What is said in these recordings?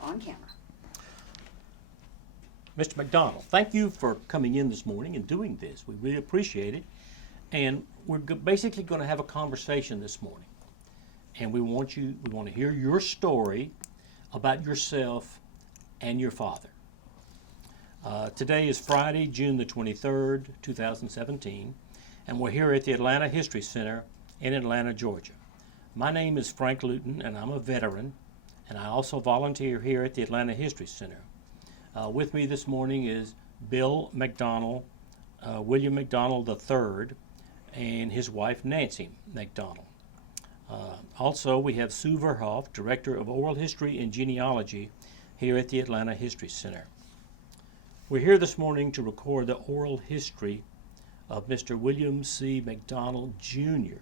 On camera. Mr. McDonald, thank you for coming in this morning and doing this. We really appreciate it. And we're basically going to have a conversation this morning. And we want to hear your story about yourself and your father. Today is Friday, June the 23rd, 2017, and we're here at the Atlanta History Center in Atlanta, Georgia. My name is Frank Luton, and I'm a veteran, and I also volunteer here at the Atlanta History Center. With me this morning is Bill McDonald, William McDonald III, and his wife Nancy McDonald. Also, we have Sue Verhoff, Director of Oral History and Genealogy here at the Atlanta History Center. We're here this morning to record the oral history of Mr. William C. McDonald Jr.,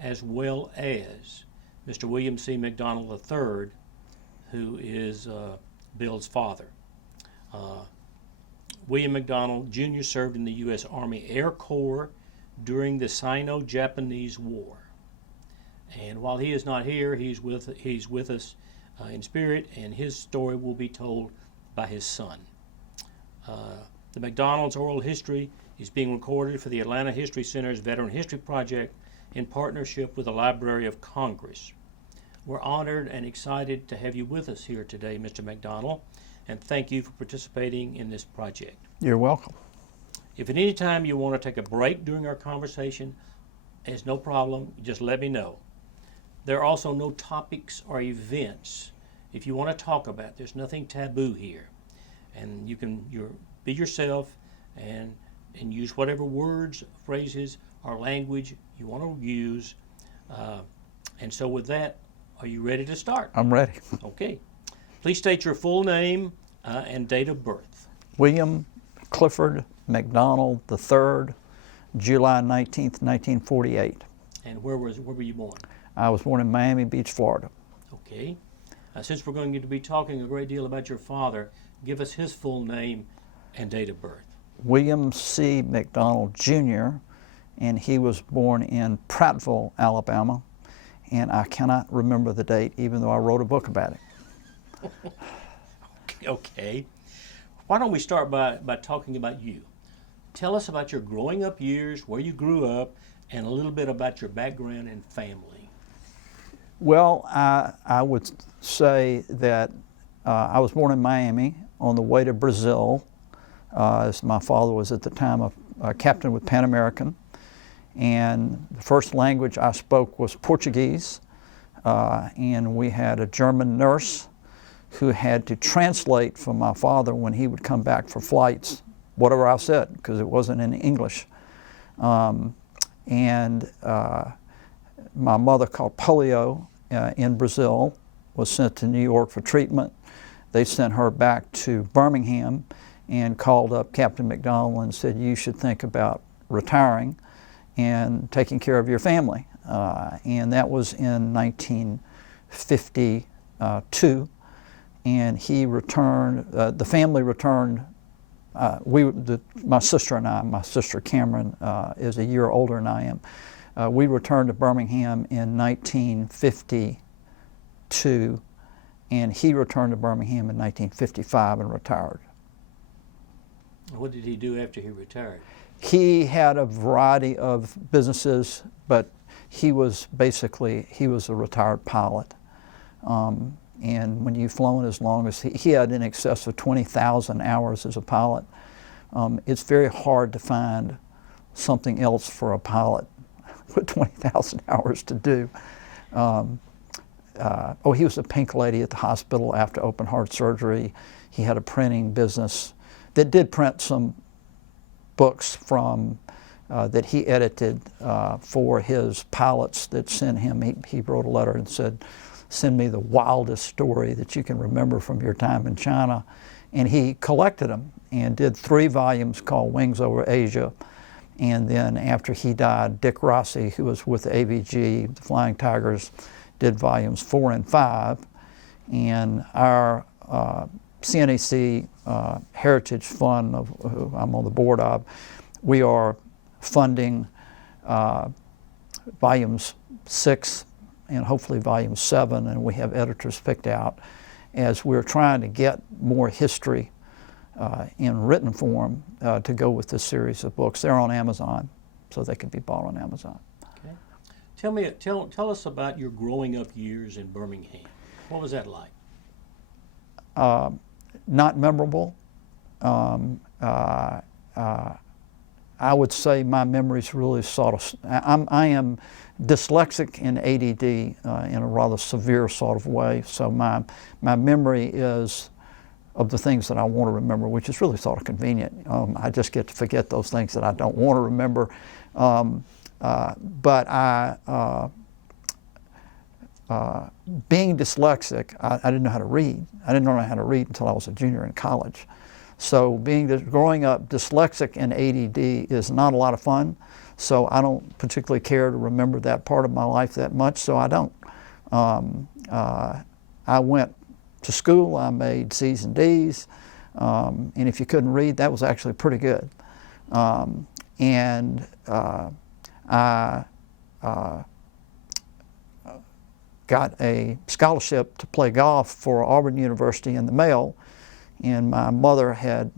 as well as Mr. William C. McDonald III, who is Bill's father. William McDonald Jr. served in the U.S. Army Air Corps during the Sino-Japanese War. And while he is not here, he's with us in spirit, and his story will be told by his son. The McDonald's oral history is being recorded for the Atlanta History Center's Veteran History Project in partnership with the Library of Congress. We're honored and excited to have you with us here today, Mr. McDonald, and thank you for participating in this project. You're welcome. If at any time you want to take a break during our conversation, it's no problem, just let me know. There are also no topics or events if you want to talk about. There's nothing taboo here. And you can be yourself and use whatever words, phrases, or language you want to use. And so with that, are you ready to start? I'm ready. Okay. Please state your full name and date of birth. William Clifford McDonald III, July 19th, 1948. And where were you born? I was born in Miami Beach, Florida. Okay. Since we're going to be talking a great deal about your father, give us his full name and date of birth. William C. McDonald Jr., and he was born in Prattville, Alabama, and I cannot remember the date, even though I wrote a book about it. Okay. Why don't we start by talking about you? Tell us about your growing up years, where you grew up, and a little bit about your background and family. Well, I would say that I was born in Miami on the way to Brazil, as my father was at the time a captain with Pan American. And the first language I spoke was Portuguese, and we had a German nurse who had to translate for my father when he would come back for flights, whatever I said, because it wasn't in English. My mother caught polio in Brazil, was sent to New York for treatment. They sent her back to Birmingham and called up Captain McDonald and said, you should think about retiring and taking care of your family. And that was in 1952. And he returned, the family returned, my sister and I, my sister Cameron is a year older than I am. We returned to Birmingham in 1952, and he returned to Birmingham in 1955 and retired. What did he do after he retired? He had a variety of businesses, but he was a retired pilot. And when you've flown as long as he had in excess of 20,000 hours as a pilot, it's very hard to find something else for a pilot with 20,000 hours to do. He was a pink lady at the hospital after open heart surgery. He had a printing business that did print some books from that he edited for his pilots that sent him. He wrote a letter and said, send me the wildest story that you can remember from your time in China. And he collected them and did 3 volumes called Wings Over Asia. And then after he died, Dick Rossi, who was with the AVG, the Flying Tigers, did volumes 4 and 5. And our CNAC Heritage Fund, who I'm on the board of, we are funding volumes 6 and hopefully volume 7, and we have editors picked out. as we're trying to get more history in written form to go with this series of books. They're on Amazon, so they can be bought on Amazon. Okay. Tell us about your growing up years in Birmingham. What was that like? Not memorable. I would say my memories really sort of, I am dyslexic and ADD in a rather severe sort of way, so my memory is of the things that I want to remember, which is really sort of convenient. I just get to forget those things that I don't want to remember. But being dyslexic, I didn't know how to read. I didn't know how to read until I was a junior in college. So growing up dyslexic and ADD is not a lot of fun. So I don't particularly care to remember that part of my life that much, so I don't. I went to school, I made C's and D's, and if you couldn't read, that was actually pretty good. I got a scholarship to play golf for Auburn University in the mail, and my mother had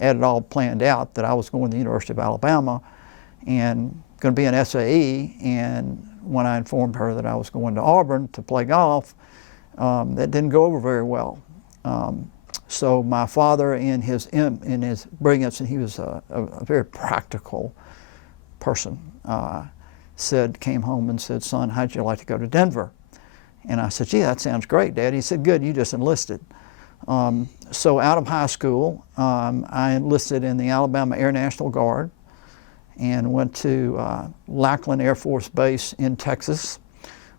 it all planned out that I was going to the University of Alabama and going to be an SAE, and when I informed her that I was going to Auburn to play golf, that didn't go over very well. So my father, in his brilliance, and he was a very practical person, came home and said, "Son, how'd you like to go to Denver?" And I said, "Gee, that sounds great, Dad." He said, "Good, you just enlisted." So out of high school, I enlisted in the Alabama Air National Guard and went to Lackland Air Force Base in Texas,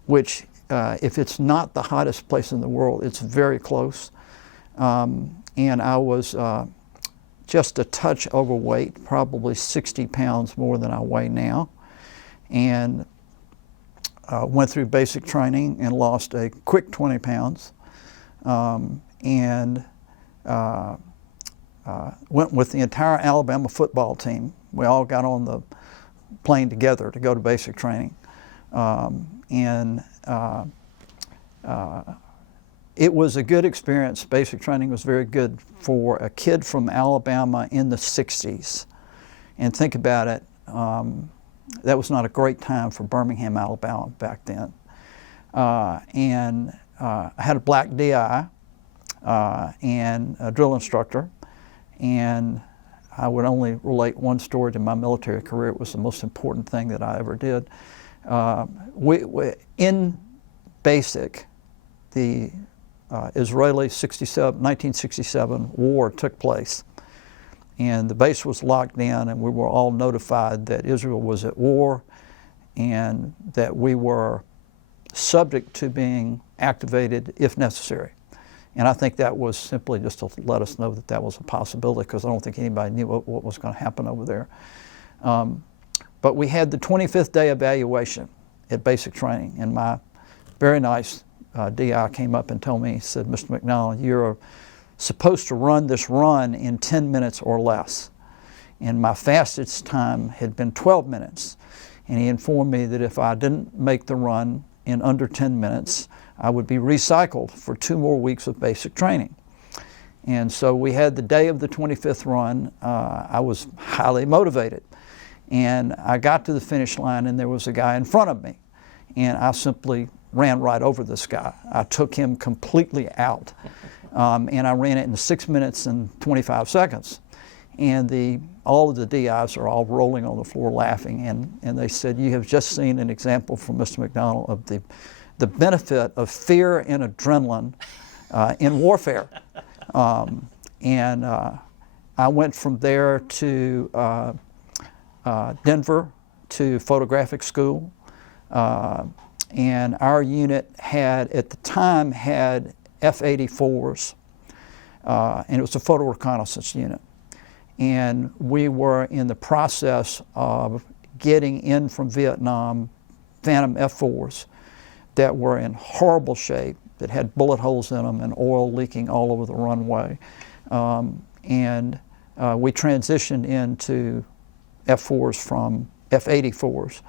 which if it's not the hottest place in the world, it's very close. And I was just a touch overweight, probably 60 pounds more than I weigh now, and went through basic training and lost a quick 20 pounds. And went with the entire Alabama football team. We all got on the plane together to go to basic training. It was a good experience. Basic training was very good for a kid from Alabama in the 60s. And think about it, that was not a great time for Birmingham, Alabama back then. I had a black DI and a drill instructor, and I would only relate one story to my military career. It was the most important thing that I ever did. In basic, the Israeli 1967 war took place, and the base was locked in, and we were all notified that Israel was at war and that we were subject to being activated if necessary. And I think that was simply just to let us know that that was a possibility, because I don't think anybody knew what was going to happen over there. But we had the 25th day evaluation at basic training, and my very nice DI came up and told me, he said, "Mr. McDonald, you're supposed to run this run in 10 minutes or less." And my fastest time had been 12 minutes. And he informed me that if I didn't make the run in under 10 minutes, I would be recycled for 2 more weeks of basic training. And so we had the day of the 25th run. I was highly motivated. And I got to the finish line, and there was a guy in front of me. And I simply ran right over this guy. I took him completely out. And I ran it in 6 minutes and 25 seconds. And all of the DIs are all rolling on the floor laughing. And they said, "You have just seen an example from Mr. McDonald of the benefit of fear and adrenaline in warfare." I went from there to Denver to photographic school. And our unit at the time had F-84s, and it was a photo reconnaissance unit. And we were in the process of getting in from Vietnam Phantom F-4s that were in horrible shape, that had bullet holes in them and oil leaking all over the runway. We transitioned into F-4s from F-84s.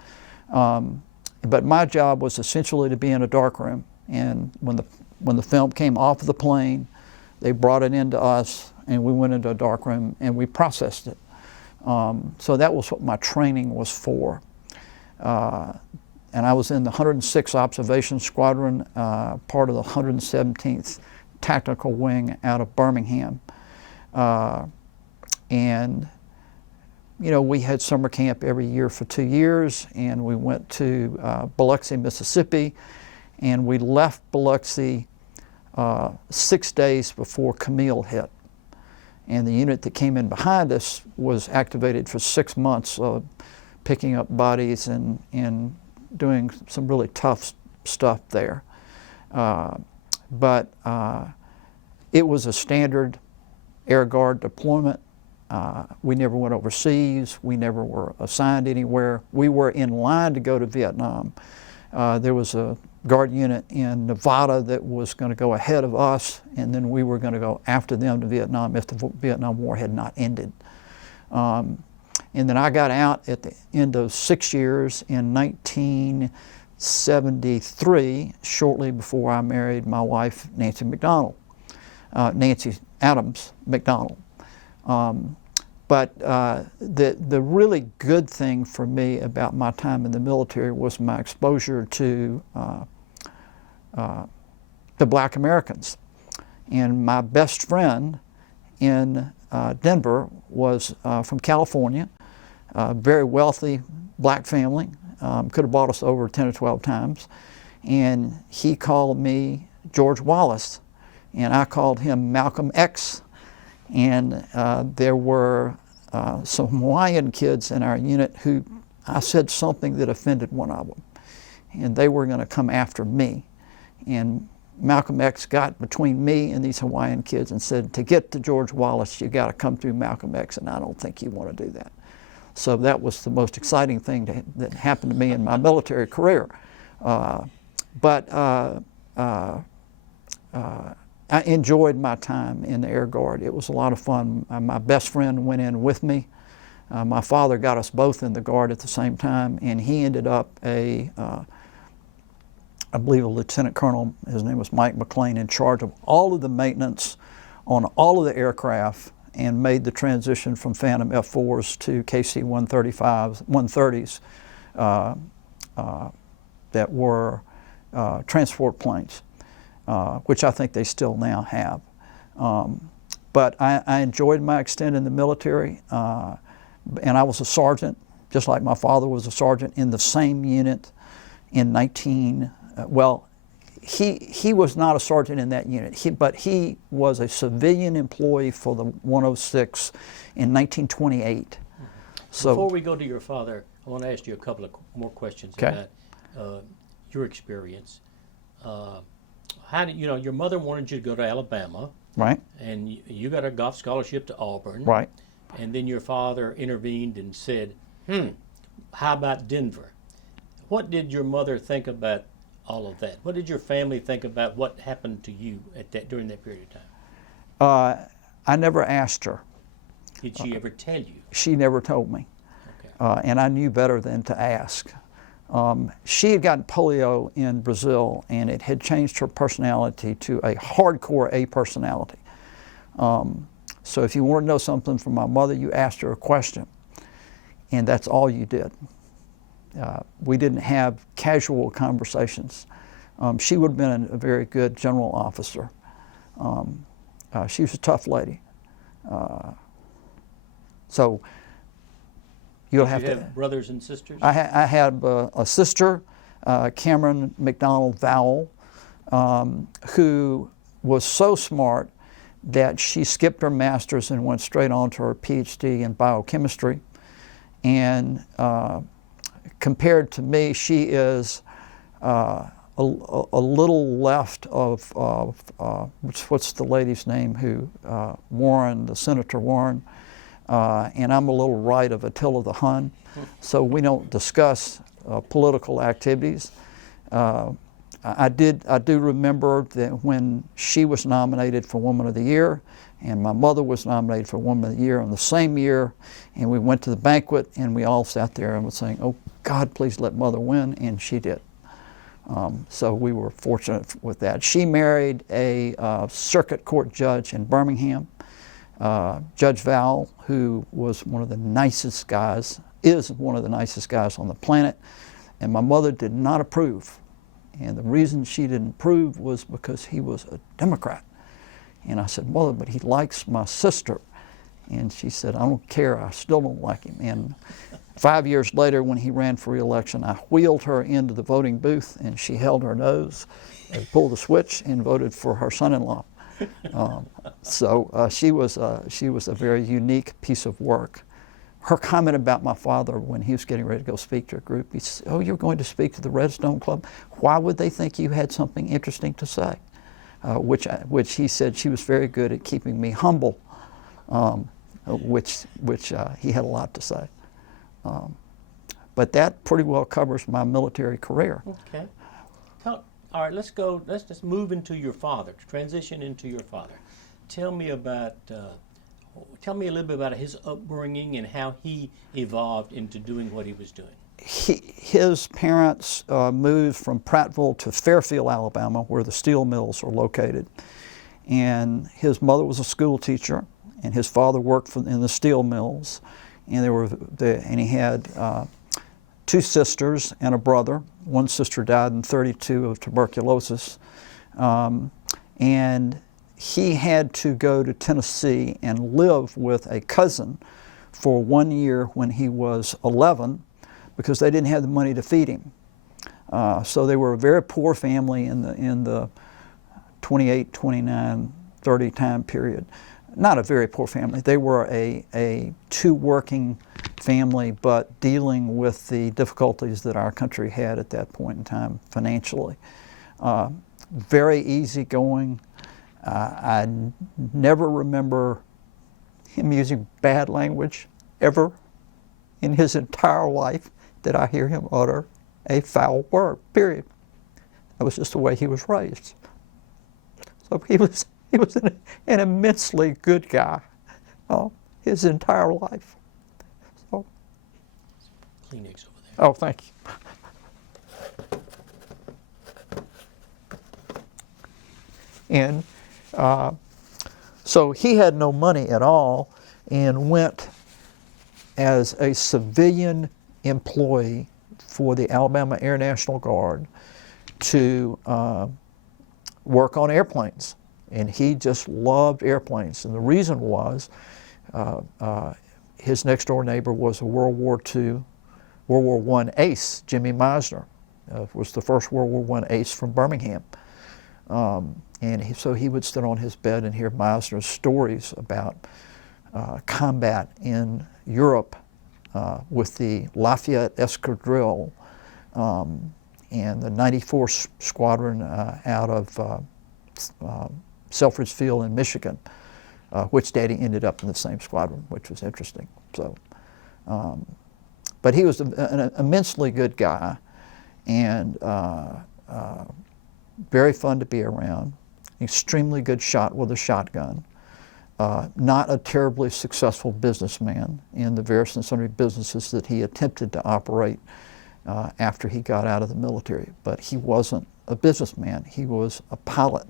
But my job was essentially to be in a darkroom, and when the When the film came off of the plane, they brought it into us, and we went into a dark room and we processed it. So that was what my training was for. And I was in the 106th Observation Squadron, part of the 117th Tactical Wing out of Birmingham. And you know, we had summer camp every year for 2 years, and we went to Biloxi, Mississippi, and we left Biloxi 6 days before Camille hit. And the unit that came in behind us was activated for 6 months, picking up bodies and doing some really tough stuff there. But it was a standard Air Guard deployment. We never went overseas. We never were assigned anywhere. We were in line to go to Vietnam. There was a Guard unit in Nevada that was going to go ahead of us, and then we were going to go after them to Vietnam if the Vietnam War had not ended. And then I got out at the end of 6 years in 1973, shortly before I married my wife, Nancy McDonald, Nancy Adams McDonald. But the really good thing for me about my time in the military was my exposure to the Black Americans. And my best friend in Denver was from California, a very wealthy black family, could have bought us over 10 or 12 times. And he called me George Wallace, and I called him Malcolm X. And there were some Hawaiian kids in our unit who I said something that offended one of them, and they were going to come after me. And Malcolm X got between me and these Hawaiian kids and said, to get to George Wallace, you got to come through Malcolm X, and I don't think you want to do that. So that was the most exciting thing that happened to me in my military career. I enjoyed my time in the Air Guard. It was a lot of fun. My best friend went in with me. My father got us both in the Guard at the same time, and he ended up I believe a lieutenant colonel. His name was Mike McLean, in charge of all of the maintenance on all of the aircraft, and made the transition from Phantom F-4s to KC-135s, 130s that were transport planes. Which I think they still now have. But I enjoyed my extent in the military, and I was a sergeant, just like my father was a sergeant, in the same unit in he was not a sergeant in that unit, but he was a civilian employee for the 106 in 1928. So, before we go to your father, I want to ask you a couple of more questions about your experience. How did your mother wanted you to go to Alabama, right? And you got a golf scholarship to Auburn, right? And then your father intervened and said, how about Denver? What did your mother think about all of that? What did your family think about what happened to you during that period of time? I never asked her. Did she ever tell you? She never told me. Okay. And I knew better than to ask. She had gotten polio in Brazil, and it had changed her personality to a hardcore A personality. So if you wanted to know something from my mother, you asked her a question, and that's all you did. We didn't have casual conversations. She would have been a very good general officer. She was a tough lady. So you'll Did have you to. have brothers and sisters? I had a sister, Cameron McDonald Vowell, who was so smart that she skipped her master's and went straight on to her PhD in biochemistry. And compared to me, she is a little left of what's the lady's name who, Warren, the Senator Warren, and I'm a little right of Attila the Hun, so we don't discuss political activities. I do remember that when she was nominated for Woman of the Year, and my mother was nominated for Woman of the Year in the same year, and we went to the banquet, and we all sat there and were saying, "Oh God, please let Mother win," and she did. So we were fortunate with that. She married a circuit court judge in Birmingham, Judge Val, who was one of the nicest guys, is one of the nicest guys on the planet, and my mother did not approve. And the reason she didn't approve was because he was a Democrat. And I said, Mother, but he likes my sister. And she said, I don't care, I still don't like him. And 5 years later, when he ran for re-election, I wheeled her into the voting booth, and she held her nose and pulled the switch and voted for her son-in-law. So she was a very unique piece of work. Her comment about my father when he was getting ready to go speak to a group, he said, oh, you're going to speak to the Redstone Club? Why would they think you had something interesting to say? Which he said she was very good at keeping me humble, which he had a lot to say. But that pretty well covers my military career. Okay. All right, let's just move into your father, transition into your father. Tell me a little bit about his upbringing and how he evolved into doing what he was doing. His parents moved from Prattville to Fairfield, Alabama, where the steel mills are located. And his mother was a school teacher, and his father worked in the steel mills. And he had 2 sisters and a brother. One sister died in '32 of tuberculosis. And he had to go to Tennessee and live with a cousin for 1 year when he was 11 because they didn't have the money to feed him. So they were a very poor family in the 28, 29, 30 time period. Not a very poor family. They were a 2-working family, but dealing with the difficulties that our country had at that point in time financially. Very easygoing. I never remember him using bad language ever in his entire life. Did I hear him utter a foul word, period. That was just the way he was raised. So he was an immensely good guy his entire life. So, Kleenex over there. oh, thank you. And so he had no money at all and went as a civilian employee for the Alabama Air National Guard to work on airplanes. And he just loved airplanes. And the reason was his next door neighbor was a World War I ace, Jimmy Meisner, was the first World War I ace from Birmingham. So he would sit on his bed and hear Meisner's stories about combat in Europe with the Lafayette Escadrille and the 94th Squadron out of Selfridge Field in Michigan, which Daddy ended up in the same squadron, which was interesting. So, but he was an immensely good guy and very fun to be around. Extremely good shot with a shotgun. Not a terribly successful businessman in the various and sundry businesses that he attempted to operate after he got out of the military. But he wasn't a businessman. He was a pilot.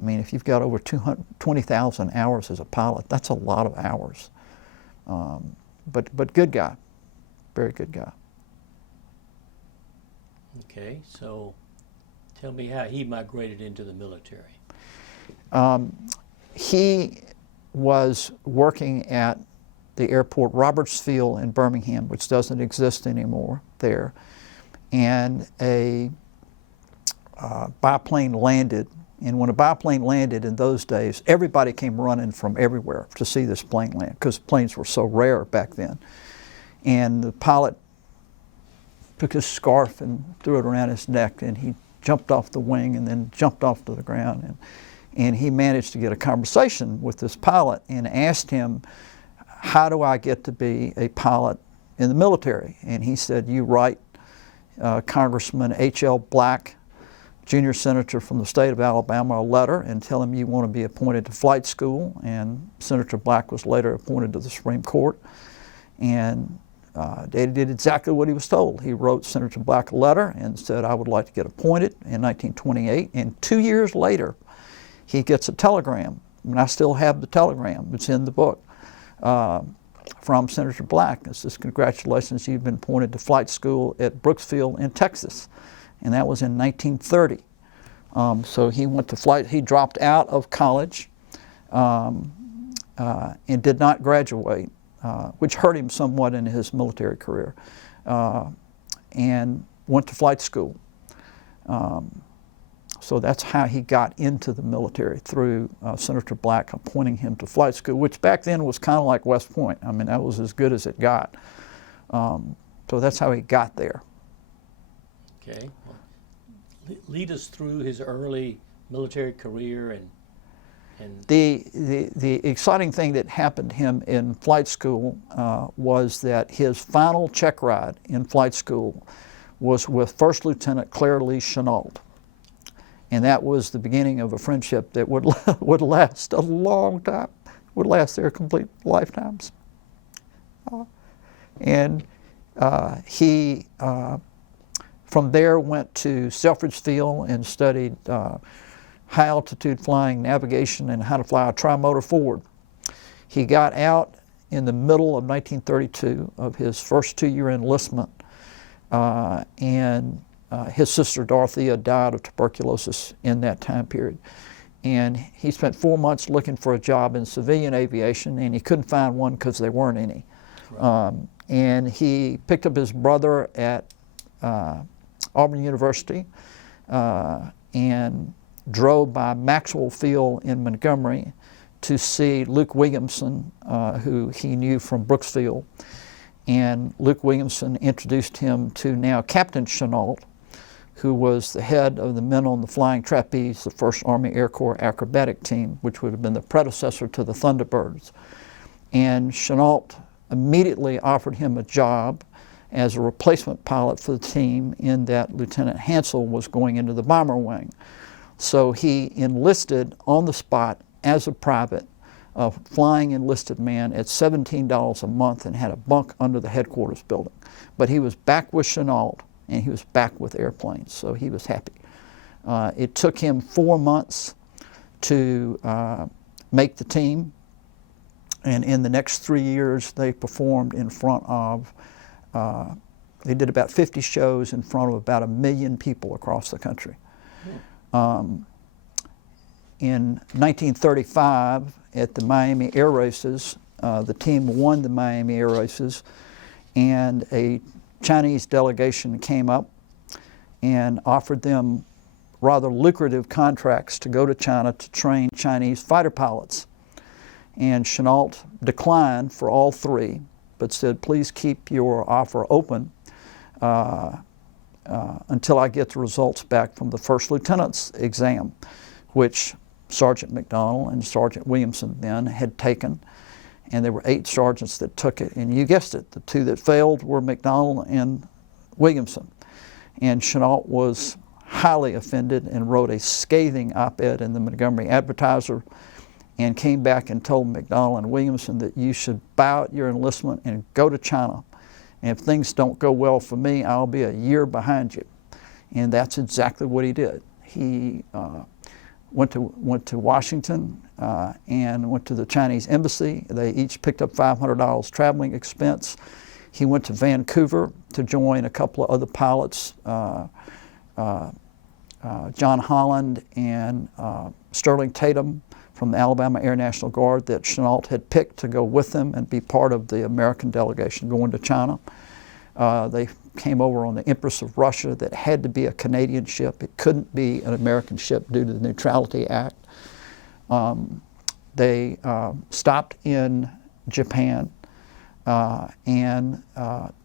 I mean, if you've got over 20,000 hours as a pilot, that's a lot of hours. But good guy, very good guy. Okay, so tell me how he migrated into the military. He was working at the airport Roberts Field in Birmingham, which doesn't exist anymore there, and a biplane landed. And when a biplane landed in those days, everybody came running from everywhere to see this plane land because planes were so rare back then. And the pilot took his scarf and threw it around his neck, and he jumped off the wing and then jumped off to the ground. And he managed to get a conversation with this pilot and asked him, how do I get to be a pilot in the military? And he said, you write Congressman H.L. Black, junior senator from the state of Alabama, a letter and tell him you want to be appointed to flight school. And Senator Black was later appointed to the Supreme Court. And They did exactly what he was told. He wrote Senator Black a letter and said, I would like to get appointed in 1928. And 2 years later, he gets a telegram. And I still have the telegram. It's in the book. From Senator Black. It says, congratulations, you've been appointed to flight school at Brooksville in Texas. And that was in 1930. So he went to flight. He dropped out of college and did not graduate, which hurt him somewhat in his military career, and went to flight school. So that's how he got into the military, through Senator Black appointing him to flight school, which back then was kind of like West Point. I mean, that was as good as it got. So that's how he got there. Okay. Well, lead us through his early military career and The exciting thing that happened to him in flight school was that his final check ride in flight school was with First Lieutenant Claire Lee Chennault. And that was the beginning of a friendship that would last a long time, would last their complete lifetimes. He, from there, went to Selfridge Field and studied high altitude flying, navigation, and how to fly a trimotor forward. He got out in the middle of 1932 of his first 2-year enlistment, and his sister Dorothea died of tuberculosis in that time period. And he spent 4 months looking for a job in civilian aviation, and he couldn't find one because there weren't any. Right. And he picked up his brother at Auburn University and drove by Maxwell Field in Montgomery to see Luke Williamson, who he knew from Brooksville. And Luke Williamson introduced him to now Captain Chennault, who was the head of the men on the Flying Trapeze, the 1st Army Air Corps acrobatic team, which would have been the predecessor to the Thunderbirds. And Chennault immediately offered him a job as a replacement pilot for the team, in that Lieutenant Hansel was going into the bomber wing. So he enlisted on the spot as a private, a flying enlisted man at $17 a month, and had a bunk under the headquarters building. But he was back with Chennault, and he was back with airplanes, so he was happy. It took him 4 months to make the team, and in the next 3 years they performed in front of, they did about 50 shows in front of about 1 million people across the country. In 1935, at the Miami Air Races, the team won the Miami Air Races, and a Chinese delegation came up and offered them rather lucrative contracts to go to China to train Chinese fighter pilots. And Chennault declined for all 3, but said, please keep your offer open until I get the results back from the first lieutenant's exam, which Sergeant McDonald and Sergeant Williamson then had taken. And there were 8 sergeants that took it. And you guessed it, the 2 that failed were McDonald and Williamson. And Chennault was highly offended and wrote a scathing op-ed in the Montgomery Advertiser, and came back and told McDonald and Williamson that you should bow out your enlistment and go to China. And if things don't go well for me, I'll be a year behind you. And that's exactly what he did. He went to Washington and went to the Chinese embassy. They each picked up $500 traveling expense. He went to Vancouver to join a couple of other pilots, John Holland and Sterling Tatum from the Alabama Air National Guard, that Chennault had picked to go with them and be part of the American delegation going to China. They came over on the Empress of Russia that had to be a Canadian ship. It couldn't be an American ship due to the Neutrality Act. They stopped in Japan and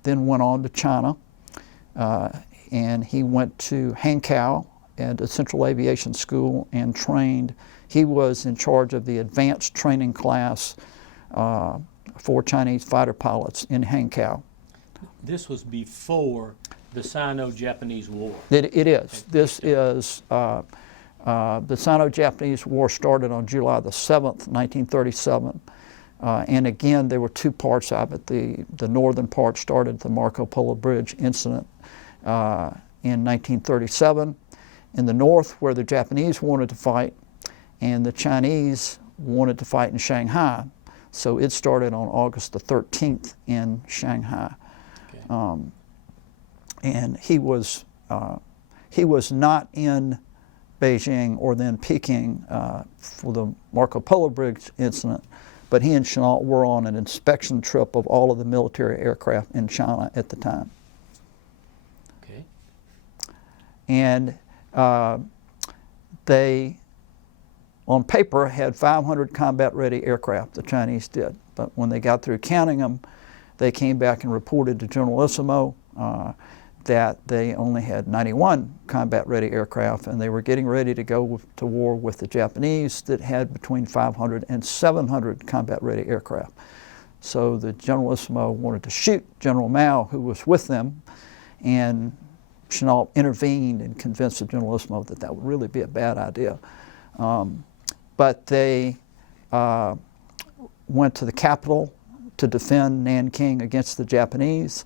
then went on to China. And he went to Hankow at the Central Aviation School and trained. He was in charge of the advanced training class for Chinese fighter pilots in Hankow. This was before the Sino-Japanese War. It is. This is, the Sino-Japanese War started on July the 7th, 1937, And again, there were two parts of it. The northern part started at the Marco Polo Bridge incident in 1937 in the north, where the Japanese wanted to fight, and the Chinese wanted to fight in Shanghai. So it started on August the 13th in Shanghai. Okay. And he was not in Beijing or then Peking for the Marco Polo Bridge incident, but he and Chennault were on an inspection trip of all of the military aircraft in China at the time. Okay. And they, on paper, had 500 combat-ready aircraft, the Chinese did. But when they got through counting them, they came back and reported to Generalissimo that they only had 91 combat-ready aircraft, and they were getting ready to go to war with the Japanese that had between 500 and 700 combat-ready aircraft. So the Generalissimo wanted to shoot General Mao, who was with them, and Chennault intervened and convinced the Generalissimo that that would really be a bad idea. But they went to the capital to defend Nanking against the Japanese.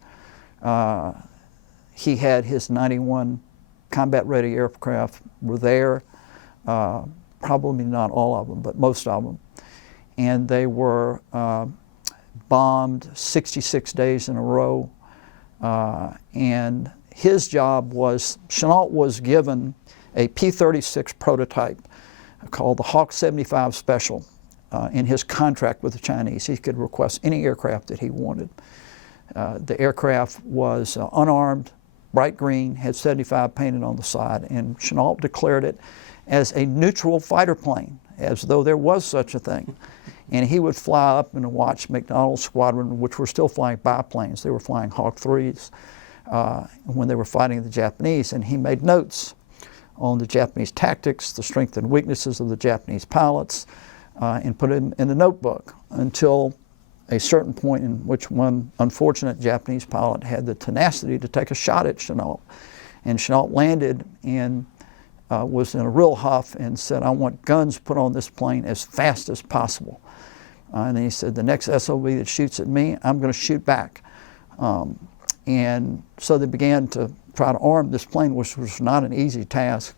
He had his 91 combat-ready aircraft were there, probably not all of them, but most of them. And they were bombed 66 days in a row. And his job was, Chennault was given a P-36 prototype called the Hawk 75 Special in his contract with the Chinese. He could request any aircraft that he wanted. The aircraft was unarmed, bright green, had 75 painted on the side, and Chennault declared it as a neutral fighter plane, as though there was such a thing. And he would fly up and watch McDonald's squadron, which were still flying biplanes. They were flying Hawk 3s when they were fighting the Japanese, and he made notes on the Japanese tactics, the strengths and weaknesses of the Japanese pilots, and put it in the notebook until a certain point in which one unfortunate Japanese pilot had the tenacity to take a shot at Chennault. And Chennault landed and was in a real huff and said, "I want guns put on this plane as fast as possible." And then he said, "The next SOB that shoots at me, I'm going to shoot back." And so they began to try to arm this plane, which was not an easy task.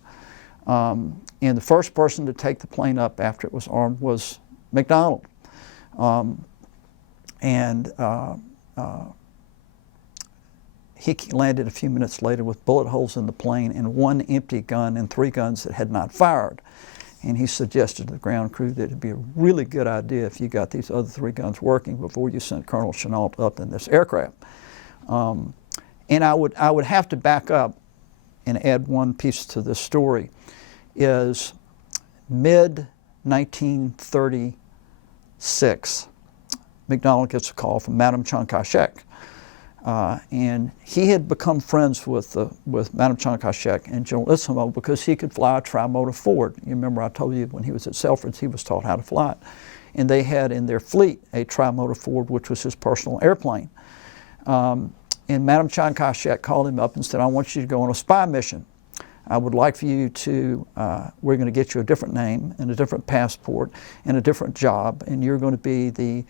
And the first person to take the plane up after it was armed was McDonald. He landed a few minutes later with bullet holes in the plane and one empty gun and 3 guns that had not fired. And he suggested to the ground crew that it'd be a really good idea if you got these other 3 guns working before you sent Colonel Chennault up in this aircraft. And I would have to back up and add one piece to this story. Is mid-1936, McDonald gets a call from Madame Chiang Kai-shek. And he had become friends with Madame Chiang Kai-shek and Generalissimo because he could fly a tri-motor Ford. You remember I told you when he was at Selfrid's he was taught how to fly it. And they had in their fleet a tri-motor Ford, which was his personal airplane. And Madame Chiang Kai-shek called him up and said, "I want you to go on a spy mission. I would like for you to, we're going to get you a different name and a different passport and a different job, and you're going to be the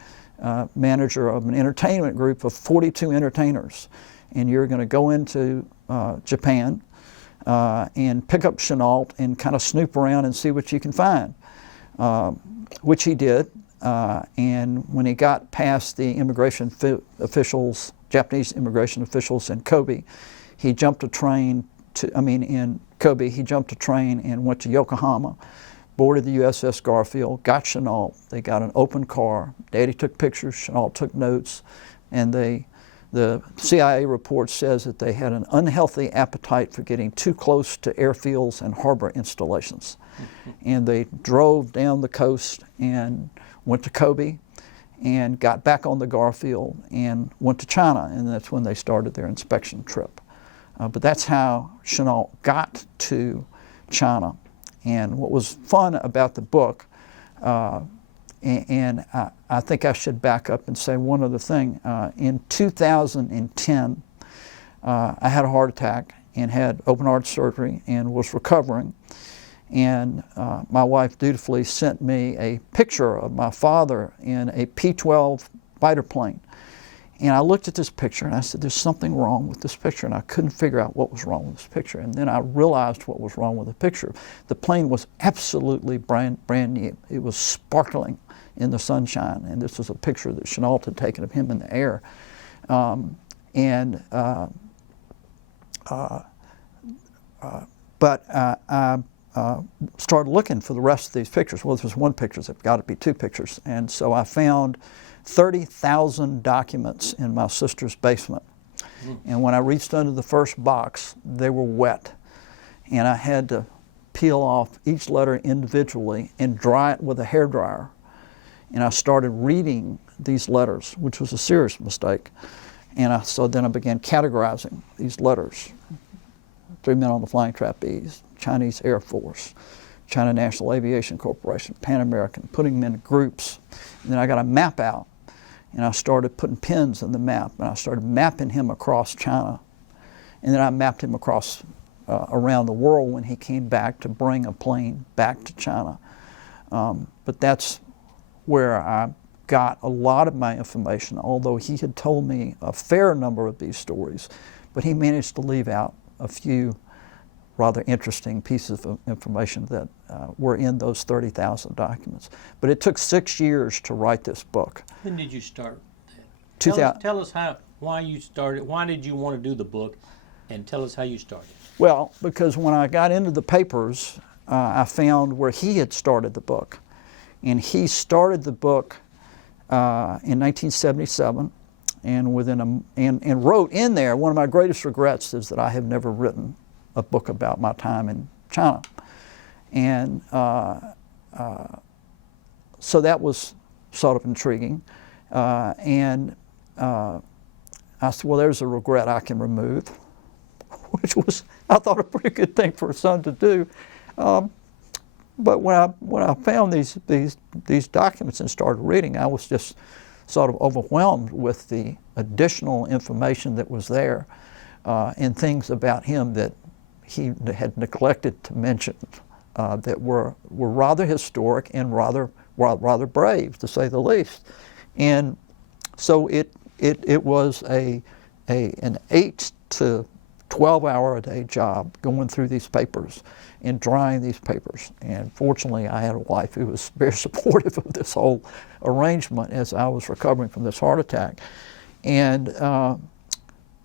manager of an entertainment group of 42 entertainers. And you're going to go into Japan and pick up Chennault and kind of snoop around and see what you can find," which he did. And when he got past the immigration officials, Japanese immigration officials in Kobe, he jumped a train in Kobe, he jumped a train and went to Yokohama, boarded the USS Garfield, got Chennault. They got an open car. Daddy took pictures, Chennault took notes, and the CIA report says that they had an unhealthy appetite for getting too close to airfields and harbor installations. And they drove down the coast and went to Kobe and got back on the Garfield and went to China, and that's when they started their inspection trip. But that's how Chennault got to China. And what was fun about the book, and I think I should back up and say one other thing. In 2010, I had a heart attack and had open heart surgery and was recovering. And my wife dutifully sent me a picture of my father in a P-12 fighter plane. And I looked at this picture and I said, there's something wrong with this picture, and I couldn't figure out what was wrong with this picture. And then I realized what was wrong with the picture. The plane was absolutely brand new. It was sparkling in the sunshine, and this was a picture that Chennault had taken of him in the air. But I started looking for the rest of these pictures. Well, there was one picture, there's got to be two pictures. And so I found 30,000 documents in my sister's basement. And when I reached under the first box, they were wet. And I had to peel off each letter individually and dry it with a hairdryer. And I started reading these letters, which was a serious mistake. And so then I began categorizing these letters. 3 men on the flying trapeze, Chinese Air Force, China National Aviation Corporation, Pan American, putting them in groups. And then I got a map out, and I started putting pins in the map, and I started mapping him across China. And then I mapped him across around the world when he came back to bring a plane back to China. But that's where I got a lot of my information, although he had told me a fair number of these stories, but he managed to leave out a few rather interesting pieces of information that were in those 30,000 documents. But it took 6 years to write this book. When did you start that? Tell us why you started. Why did you want to do the book, and tell us how you started. Well, because when I got into the papers, I found where he had started the book. And he started the book in 1977, and wrote in there, one of my greatest regrets is that I have never written a book about my time in China. And so that was sort of intriguing. I said, well, there's a regret I can remove, which was, I thought, a pretty good thing for a son to do. But when I found these documents and started reading, I was just sort of overwhelmed with the additional information that was there, and things about him that he had neglected to mention, that were rather historic and rather brave, to say the least. And so it was an 8 to 12-hour-a-day job going through these papers and drying these papers. And fortunately, I had a wife who was very supportive of this whole arrangement as I was recovering from this heart attack. And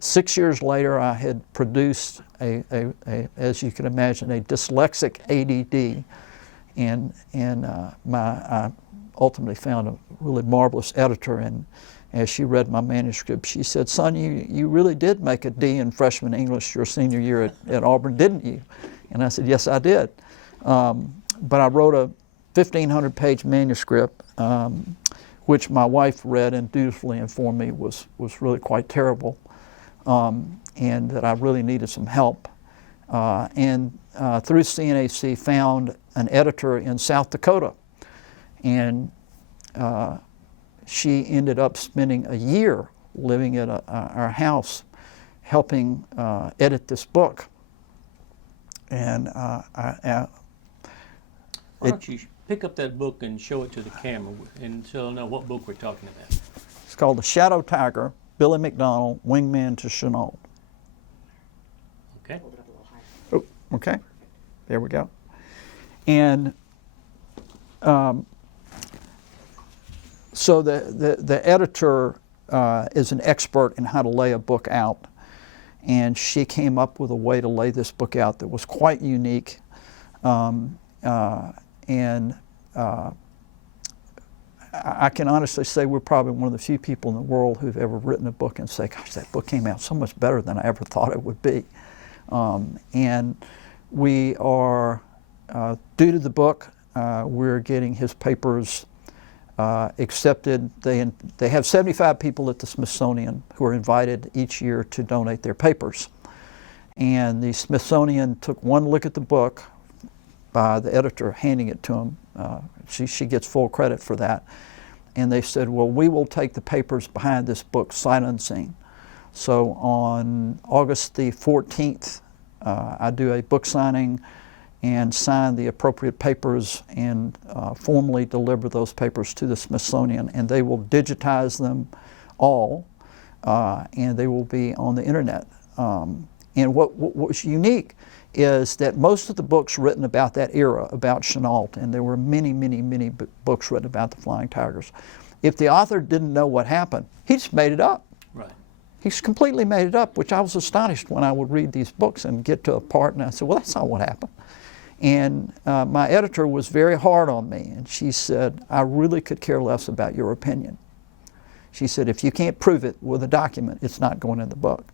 6 years later, I had produced as you can imagine, a dyslexic ADD, and I ultimately found a really marvelous editor, and as she read my manuscript, she said, son, you really did make a D in freshman English your senior year at Auburn, didn't you? And I said, yes, I did. But I wrote a 1,500-page manuscript, which my wife read and dutifully informed me was really quite terrible, and that I really needed some help. And through CNAC, found an editor in South Dakota, and she ended up spending a year living at our house, helping edit this book. And why don't you pick up that book and show it to the camera, and so they'll know what book we're talking about. It's called The Shadow Tiger, Billy McDonald, Wingman to Chennault. Okay. Oh, okay. There we go. And so the editor is an expert in how to lay a book out, and she came up with a way to lay this book out that was quite unique. I can honestly say we're probably one of the few people in the world who've ever written a book and say, gosh, that book came out so much better than I ever thought it would be. And we are, due to the book, we're getting his papers accepted. They have 75 people at the Smithsonian who are invited each year to donate their papers. And the Smithsonian took one look at the book by the editor handing it to him. She gets full credit for that. And they said, well, we will take the papers behind this book sight unseen. So on August the 14th, I do a book signing and sign the appropriate papers and formally deliver those papers to the Smithsonian, and they will digitize them all, and they will be on the internet. And what was unique is that most of the books written about that era, about Chennault, and there were many, many, many books written about the Flying Tigers, if the author didn't know what happened, he just made it up. Right. He's completely made it up, which I was astonished when I would read these books and get to a part and I said, well, that's not what happened. And my editor was very hard on me, and she said, I really could care less about your opinion. She said, if you can't prove it with a document, it's not going in the book.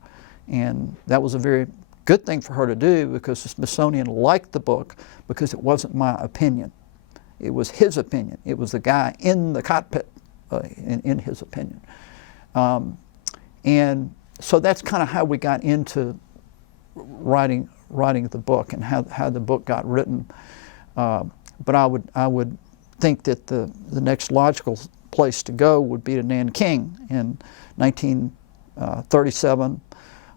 And that was a very good thing for her to do, because the Smithsonian liked the book because it wasn't my opinion. It was his opinion. It was the guy in the cockpit, in his opinion. And so that's kind of how we got into writing the book and how the book got written. But I would think that the next logical place to go would be to Nanking in 1937,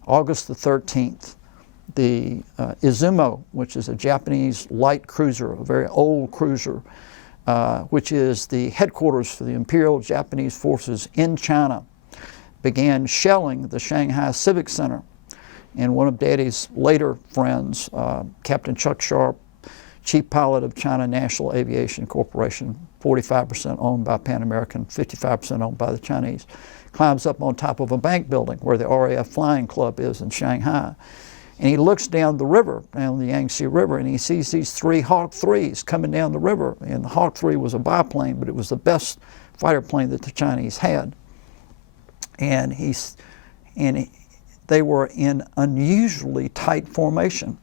August the 13th. The Izumo, which is a Japanese light cruiser, a very old cruiser, which is the headquarters for the Imperial Japanese forces in China, began shelling the Shanghai Civic Center. And one of Daddy's later friends, Captain Chuck Sharp, chief pilot of China National Aviation Corporation, 45% owned by Pan American, 55% owned by the Chinese, climbs up on top of a bank building where the RAF Flying Club is in Shanghai. And he looks down the river, down the Yangtze River, and he sees these 3 Hawk 3s coming down the river. And the Hawk 3 was a biplane, but it was the best fighter plane that the Chinese had. And they were in unusually tight formation.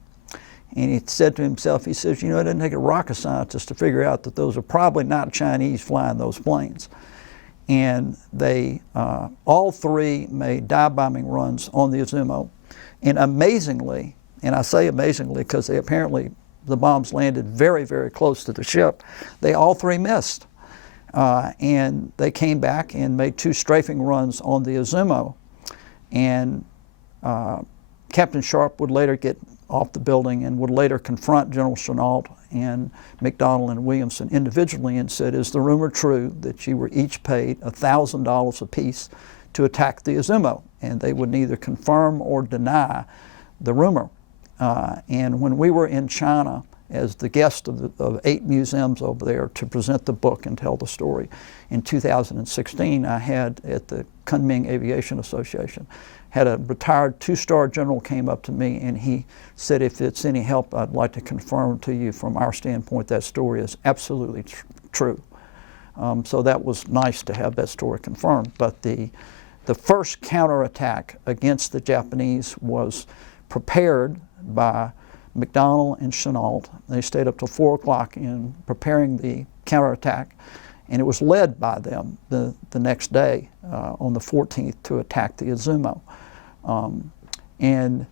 And he said to himself, he says, you know, it doesn't take a rocket scientist to figure out that those are probably not Chinese flying those planes. And they, all 3 made dive bombing runs on the Izumo. And amazingly, and I say amazingly because they apparently, the bombs landed very, very close to the ship, they all 3 missed. And they came back and made 2 strafing runs on the Izumo. And Captain Sharp would later get off the building and would later confront General Chennault and McDonald and Williamson individually and said, is the rumor true that you were each paid $1,000 apiece to attack the Izumo? And they would neither confirm or deny the rumor. And when we were in China as the guest of 8 museums over there to present the book and tell the story, in 2016 I had at the Kunming Aviation Association, had a retired 2-star general came up to me and he said, if it's any help, I'd like to confirm to you from our standpoint that story is absolutely true. So that was nice to have that story confirmed. But the first counterattack against the Japanese was prepared by McDonald and Chennault. They stayed up till 4 o'clock in preparing the counterattack, and it was led by them the next day on the 14th to attack the Izumo, and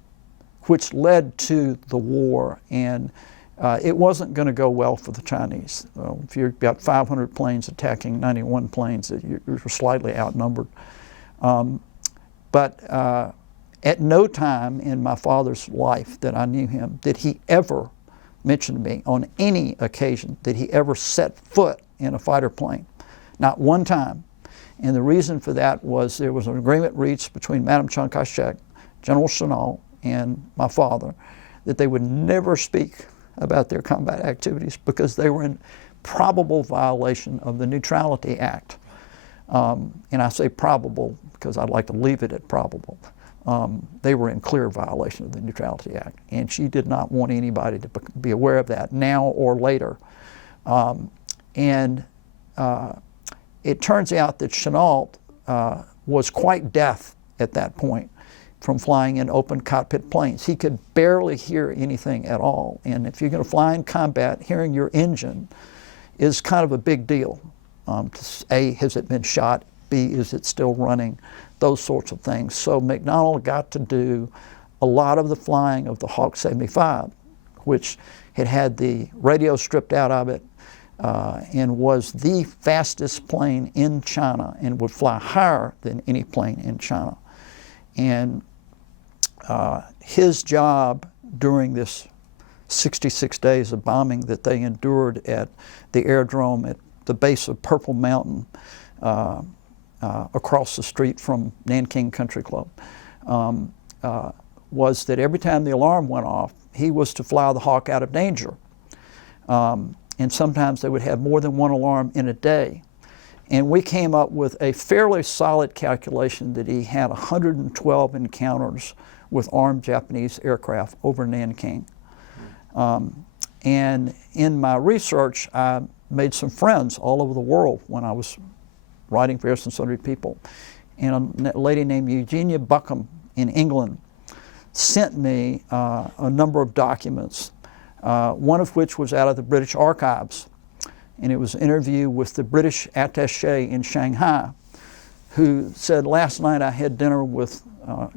which led to the war. And it wasn't going to go well for the Chinese. If you've got 500 planes attacking 91 planes, you're slightly outnumbered. But at no time in my father's life that I knew him did he ever mention to me on any occasion did he ever set foot in a fighter plane. Not one time. And the reason for that was there was an agreement reached between Madame Chiang Kai-shek, General Chennault, and my father that they would never speak about their combat activities because they were in probable violation of the Neutrality Act. And I say probable because I'd like to leave it at probable. They were in clear violation of the Neutrality Act, and she did not want anybody to be aware of that now or later. It turns out that Chennault was quite deaf at that point from flying in open cockpit planes. He could barely hear anything at all, and if you're going to fly in combat, hearing your engine is kind of a big deal. A, has it been shot? B, is it still running? Those sorts of things. So McDonald got to do a lot of the flying of the Hawk 75, which had the radio stripped out of it and was the fastest plane in China and would fly higher than any plane in China. And his job during this 66 days of bombing that they endured at the aerodrome at the base of Purple Mountain, across the street from Nanking Country Club, was that every time the alarm went off, he was to fly the Hawk out of danger. And sometimes they would have more than one alarm in a day. And we came up with a fairly solid calculation that he had 112 encounters with armed Japanese aircraft over Nanking. And in my research, I made some friends all over the world when I was writing for Various and Sundry People. And a lady named Eugenia Buckham in England sent me a number of documents, one of which was out of the British archives. And it was an interview with the British attaché in Shanghai, who said, last night I had dinner with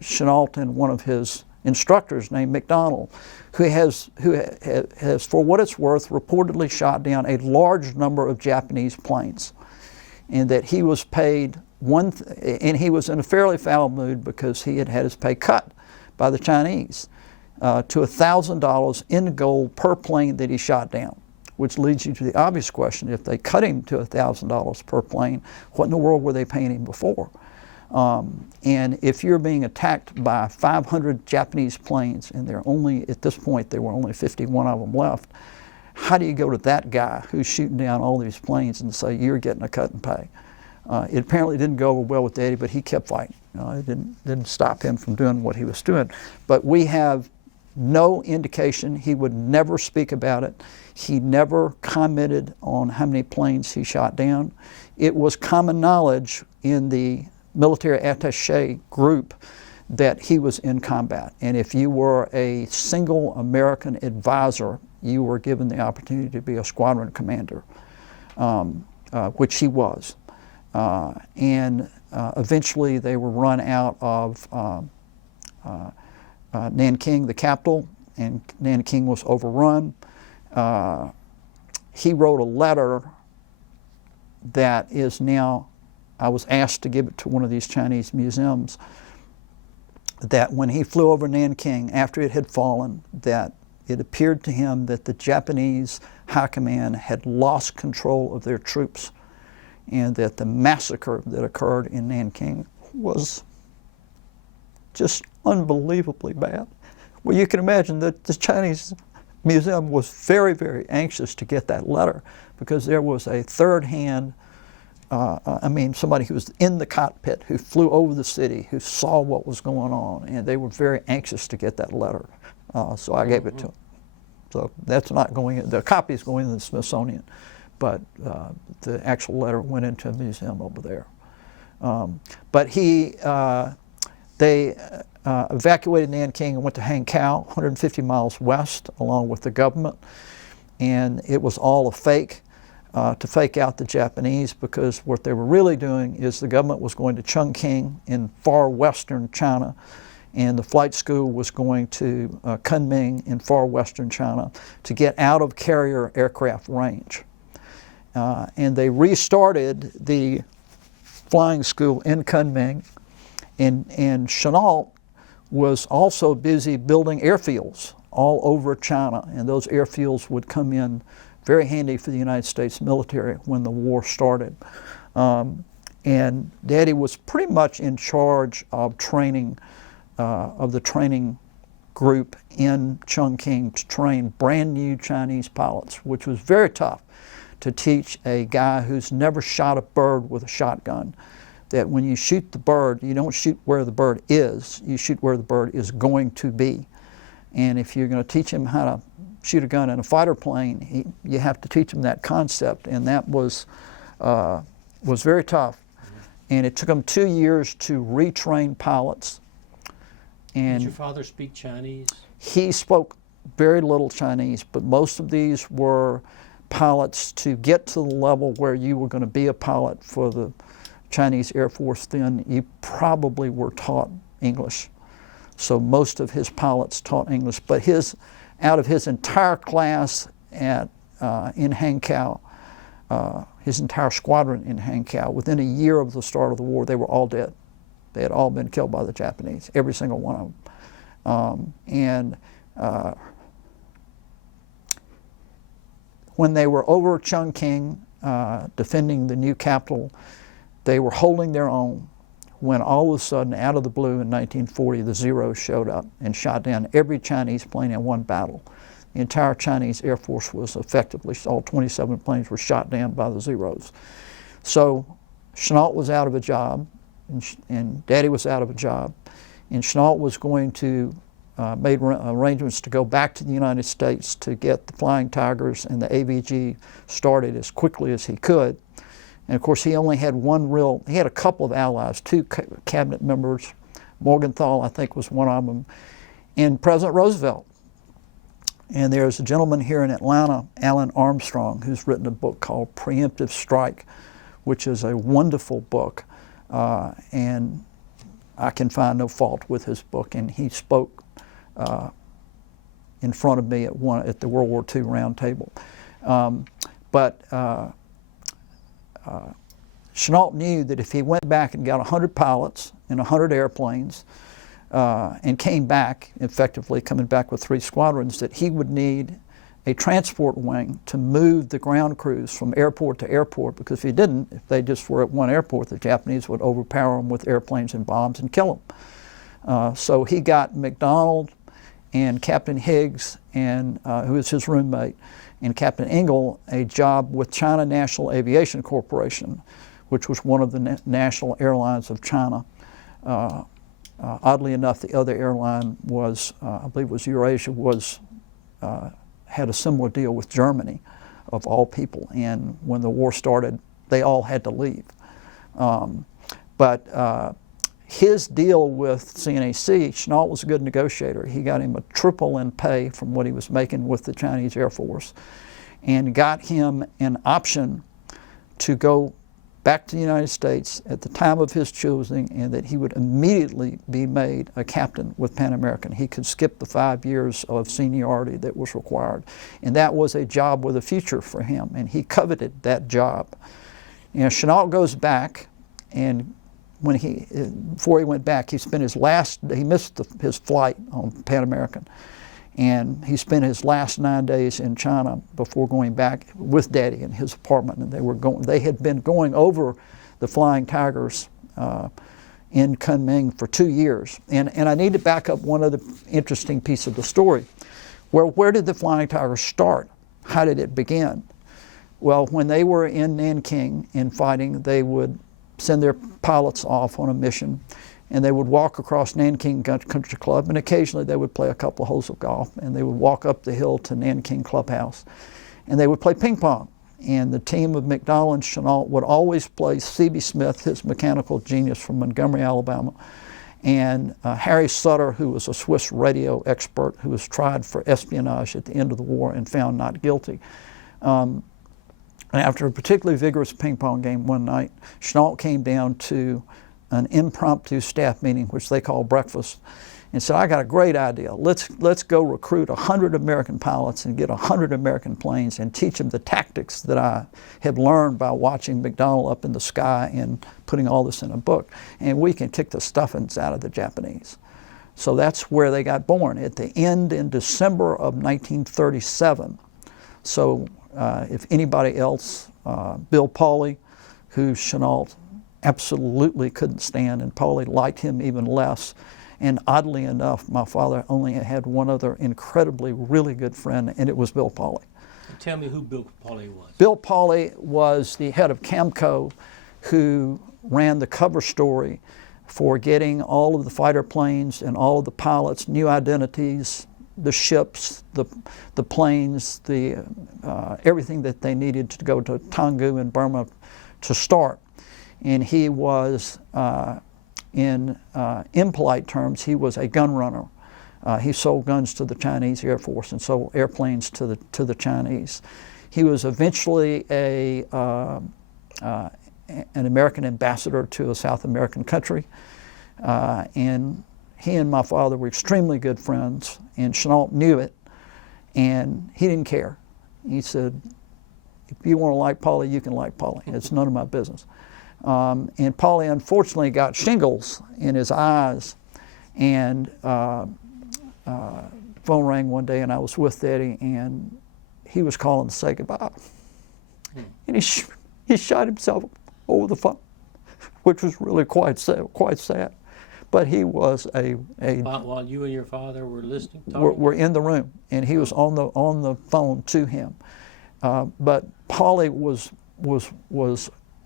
Chennault and one of his instructors named McDonald, who has, for what it's worth, reportedly shot down a large number of Japanese planes. And that he was paid and he was in a fairly foul mood because he had had his pay cut by the Chinese to $1,000 in gold per plane that he shot down, which leads you to the obvious question: if they cut him to $1,000 per plane, what in the world were they paying him before? And if you're being attacked by 500 Japanese planes, and at this point there were only 51 of them left, how do you go to that guy who's shooting down all these planes and say, you're getting a cut in pay? It apparently didn't go over well with Daddy, but he kept fighting. It didn't stop him from doing what he was doing. But we have no indication. He would never speak about it. He never commented on how many planes he shot down. It was common knowledge in the military attaché group that he was in combat. And if you were a single American advisor, you were given the opportunity to be a squadron commander, which he was. And eventually they were run out of Nanking, the capital, and Nanking was overrun. He wrote a letter that is now, I was asked to give it to one of these Chinese museums, that when he flew over Nanking after it had fallen, that it appeared to him that the Japanese high command had lost control of their troops, and that the massacre that occurred in Nanking was just unbelievably bad. Well, you can imagine that the Chinese museum was very, very anxious to get that letter, because there was a third-hand, somebody who was in the cockpit, who flew over the city, who saw what was going on, and they were very anxious to get that letter. So I gave it to him. So that's not going in, the copy is going in the Smithsonian, but the actual letter went into a museum over there. But they evacuated Nanking and went to Hankow, 150 miles west, along with the government. And it was all a fake, to fake out the Japanese, because what they were really doing is the government was going to Chongqing in far western China, and the flight school was going to Kunming in far western China to get out of carrier aircraft range. And they restarted the flying school in Kunming, and Chennault was also busy building airfields all over China, and those airfields would come in very handy for the United States military when the war started. And Daddy was pretty much in charge of training, of the training group in Chongqing to train brand new Chinese pilots, which was very tough to teach a guy who's never shot a bird with a shotgun, that when you shoot the bird, you don't shoot where the bird is, you shoot where the bird is going to be. And if you're going to teach him how to shoot a gun in a fighter plane, you have to teach him that concept, and that was very tough. And it took him 2 years to retrain pilots. And did your father speak Chinese? He spoke very little Chinese, but most of these were pilots to get to the level where you were going to be a pilot for the Chinese Air Force. Then you probably were taught English. So most of his pilots taught English, but out of his entire class in Hankow, his entire squadron in Hankow, within a year of the start of the war, they were all dead. They had all been killed by the Japanese, every single one of them. when they were over Chongqing, defending the new capital, they were holding their own when all of a sudden, out of the blue in 1940, the Zeros showed up and shot down every Chinese plane in one battle. The entire Chinese Air Force was effectively, all 27 planes were shot down by the Zeros. So Chennault was out of a job, and Daddy was out of a job, and Chennault was going to made arrangements to go back to the United States to get the Flying Tigers and the AVG started as quickly as he could. And of course, he only had he had a couple of allies, two cabinet members. Morgenthau, I think, was one of them, and President Roosevelt. And there's a gentleman here in Atlanta, Alan Armstrong, who's written a book called Preemptive Strike, which is a wonderful book. And I can find no fault with his book. And he spoke in front of me at the World War II round table. Chennault knew that if he went back and got 100 pilots and 100 airplanes and came back, effectively coming back with 3 squadrons, that he would need a transport wing to move the ground crews from airport to airport, because if he didn't, if they just were at one airport, the Japanese would overpower them with airplanes and bombs and kill them. So he got McDonald and Captain Higgs, and who was his roommate, and Captain Engel a job with China National Aviation Corporation, which was one of the national airlines of China. Oddly enough, the other airline was, I believe it was Eurasia, had a similar deal with Germany, of all people. And when the war started, they all had to leave. His deal with CNAC, Chennault was a good negotiator. He got him a triple in pay from what he was making with the Chinese Air Force, and got him an option to go back to the United States at the time of his choosing, and that he would immediately be made a captain with Pan American. He could skip the 5 years of seniority that was required. And that was a job with a future for him, and he coveted that job. Chennault goes back, and before he went back, he missed his flight on Pan American, and he spent his last 9 days in China before going back with Daddy in his apartment. And they had been going over the Flying Tigers in Kunming for 2 years. And I need to back up one other interesting piece of the story. Where did the Flying Tigers start? How did it begin? Well, when they were in Nanking and fighting, they would send their pilots off on a mission, and they would walk across Nanking Country Club, and occasionally they would play a couple of holes of golf, and they would walk up the hill to Nanking Clubhouse, and they would play ping pong. And the team of McDonald and Chennault would always play C.B. Smith, his mechanical genius from Montgomery, Alabama, and Harry Sutter, who was a Swiss radio expert who was tried for espionage at the end of the war and found not guilty. And after a particularly vigorous ping pong game one night, Chennault came down to an impromptu staff meeting, which they call breakfast, and said, I got a great idea. Let's go recruit 100 American pilots and get 100 American planes and teach them the tactics that I have learned by watching McDonald up in the sky and putting all this in a book, and we can kick the stuffings out of the Japanese. So that's where they got born, at the end in December of 1937. So if anybody else, Bill Pauley, who Chennault absolutely couldn't stand, and Pauley liked him even less. And oddly enough, my father only had one other incredibly, really good friend, and it was Bill Pauley. Tell me who Bill Pauley was. Bill Pauley was the head of Camco, who ran the cover story for getting all of the fighter planes and all of the pilots new identities, the ships, the planes, everything that they needed to go to Tanggu in Burma to start. And he was, in impolite terms, he was a gun runner. He sold guns to the Chinese Air Force and sold airplanes to the Chinese. He was eventually an American ambassador to a South American country, and he and my father were extremely good friends, and Chennault knew it, and he didn't care. He said, if you want to like Pauley, you can like Pauley. It's none of my business. And Pauley unfortunately got shingles in his eyes, and phone rang one day, and I was with Daddy, and he was calling to say goodbye. And he shot himself over the phone, which was really quite sad. But he was While you and your father were listening, talking? We're in the room, and he was on the phone to him. But Polly was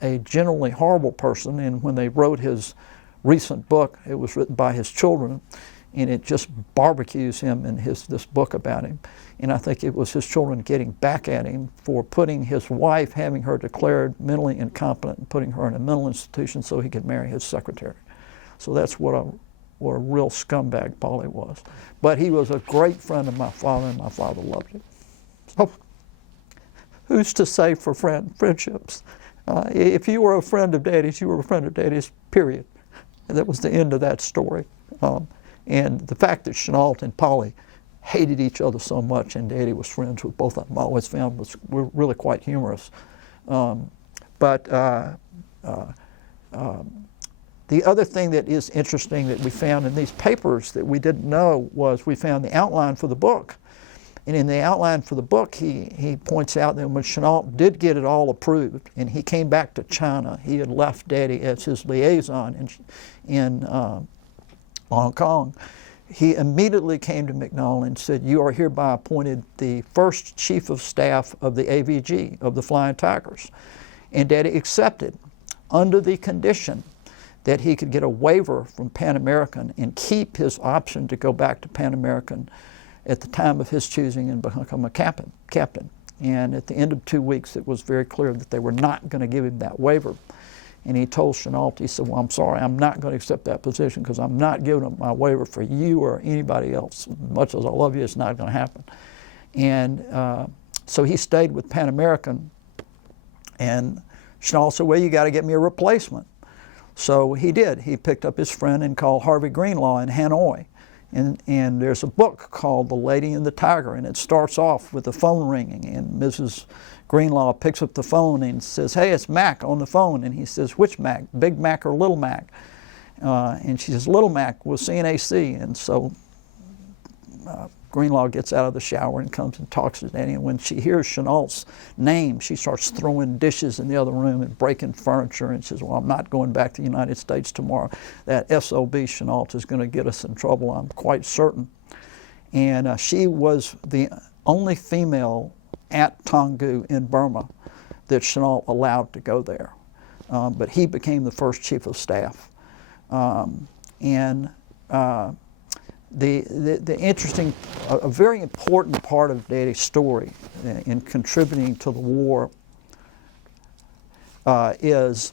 a generally horrible person, and when they wrote his recent book, it was written by his children, and it just barbecues him in this book about him. And I think it was his children getting back at him for putting his wife, having her declared mentally incompetent, and putting her in a mental institution so he could marry his secretary. So that's what a real scumbag Polly was. But he was a great friend of my father, and my father loved him. So who's to say for friendships? If you were a friend of Daddy's, you were a friend of Daddy's, period. And that was the end of that story. And the fact that Chennault and Polly hated each other so much, and Daddy was friends with both of them, I always found were really quite humorous. The other thing that is interesting that we found in these papers that we didn't know was we found the outline for the book. And in the outline for the book, he points out that when Chennault did get it all approved, and he came back to China, he had left Daddy as his liaison in Hong Kong, he immediately came to McDonald and said, "You are hereby appointed the first Chief of Staff of the AVG, of the Flying Tigers." And Daddy accepted under the condition that he could get a waiver from Pan American and keep his option to go back to Pan American at the time of his choosing and become a captain. And at the end of 2 weeks, it was very clear that they were not going to give him that waiver. And he told Chennault, he said, "Well, I'm sorry, I'm not going to accept that position because I'm not giving up my waiver for you or anybody else. Much as I love you, it's not going to happen." And so he stayed with Pan American, and Chennault said, "Well, you got to get me a replacement." So he did. He picked up his friend and called Harvey Greenlaw in Hanoi. And there's a book called The Lady and the Tiger, and it starts off with the phone ringing, and Mrs. Greenlaw picks up the phone and says, "Hey, it's Mac on the phone." And he says, "Which Mac, Big Mac or Little Mac?" And she says, "Little Mac was CNAC." And so Greenlaw gets out of the shower and comes and talks to Daddy. And when she hears Chennault's name, she starts throwing dishes in the other room and breaking furniture and says, "Well, I'm not going back to the United States tomorrow. That SOB Chennault is going to get us in trouble, I'm quite certain." And she was the only female at Taungoo in Burma that Chennault allowed to go there. But he became the first Chief of Staff. The interesting, a very important part of Daddy's story in contributing to the war is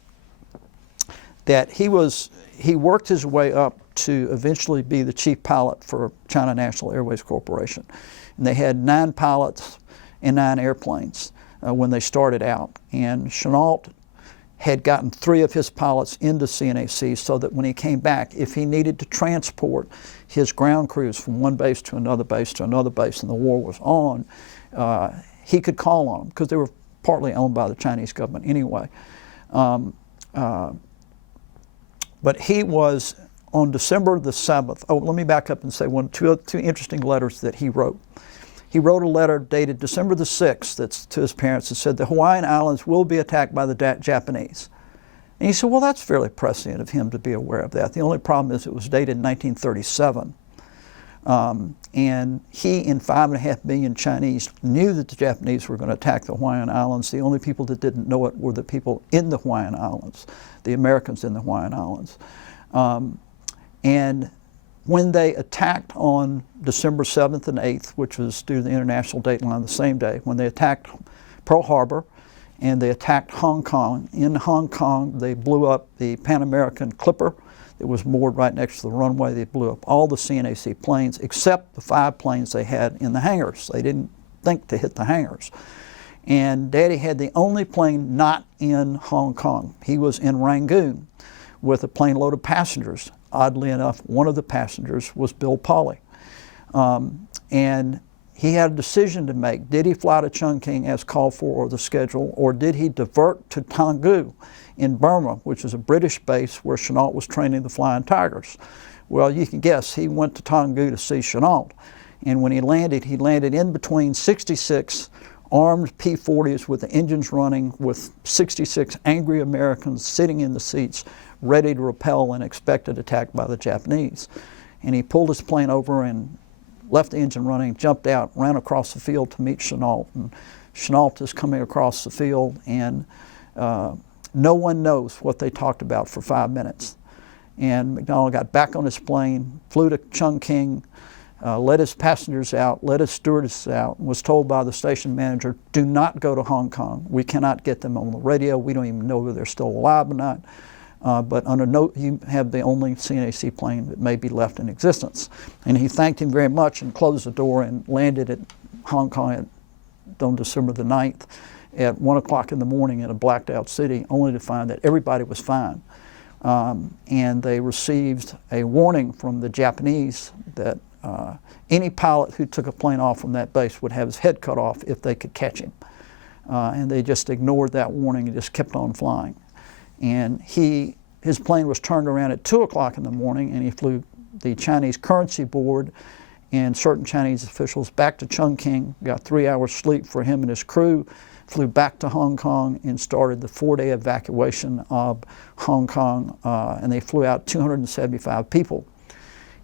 that he worked his way up to eventually be the chief pilot for China National Aviation Corporation. And they had 9 pilots and 9 airplanes when they started out. And Chennault had gotten 3 of his pilots into CNAC so that when he came back, if he needed to transport his ground crews from one base to another base to another base and the war was on, he could call on them because they were partly owned by the Chinese government anyway. But he was on December the 7th. Oh, let me back up and say two interesting letters that he wrote. He wrote a letter dated December the 6th that's to his parents that said, "The Hawaiian Islands will be attacked by the Japanese." And he said, well, that's fairly prescient of him to be aware of that. The only problem is it was dated in 1937. And he and 5.5 million Chinese knew that the Japanese were going to attack the Hawaiian Islands. The only people that didn't know it were the people in the Hawaiian Islands, the Americans in the Hawaiian Islands. And when they attacked on December 7th and 8th, which was due to the international date line the same day, when they attacked Pearl Harbor and they attacked Hong Kong, in Hong Kong they blew up the Pan American Clipper that was moored right next to the runway. They blew up all the CNAC planes except the 5 planes they had in the hangars. They didn't think to hit the hangars. And Daddy had the only plane not in Hong Kong. He was in Rangoon with a plane load of passengers. Oddly enough, one of the passengers was Bill Polly. And he had a decision to make. Did he fly to Chungking as called for or the schedule, or did he divert to Taungoo in Burma, which is a British base where Chennault was training the Flying Tigers? Well, you can guess, he went to Taungoo to see Chennault. And when he landed in between 66 armed P-40s with the engines running, with 66 angry Americans sitting in the seats ready to repel an expected attack by the Japanese. And he pulled his plane over and left the engine running, jumped out, ran across the field to meet Chennault. And Chennault is coming across the field, and no one knows what they talked about for 5 minutes. And McDonald got back on his plane, flew to Chungking, let his passengers out, let his stewardess out, and was told by the station manager, do not go to Hong Kong. We cannot get them on the radio. We don't even know whether they're still alive or not. But under note, you have the only CNAC plane that may be left in existence. And he thanked him very much and closed the door and landed at Hong Kong on December the 9th at 1 o'clock in the morning in a blacked out city, only to find that everybody was fine. And they received a warning from the Japanese that any pilot who took a plane off from that base would have his head cut off if they could catch him. And they just ignored that warning and just kept on flying. And his plane was turned around at 2 o'clock in the morning, and he flew the Chinese Currency Board and certain Chinese officials back to Chungking, got 3 hours sleep for him and his crew, flew back to Hong Kong and started the 4-day evacuation of Hong Kong, and they flew out 275 people.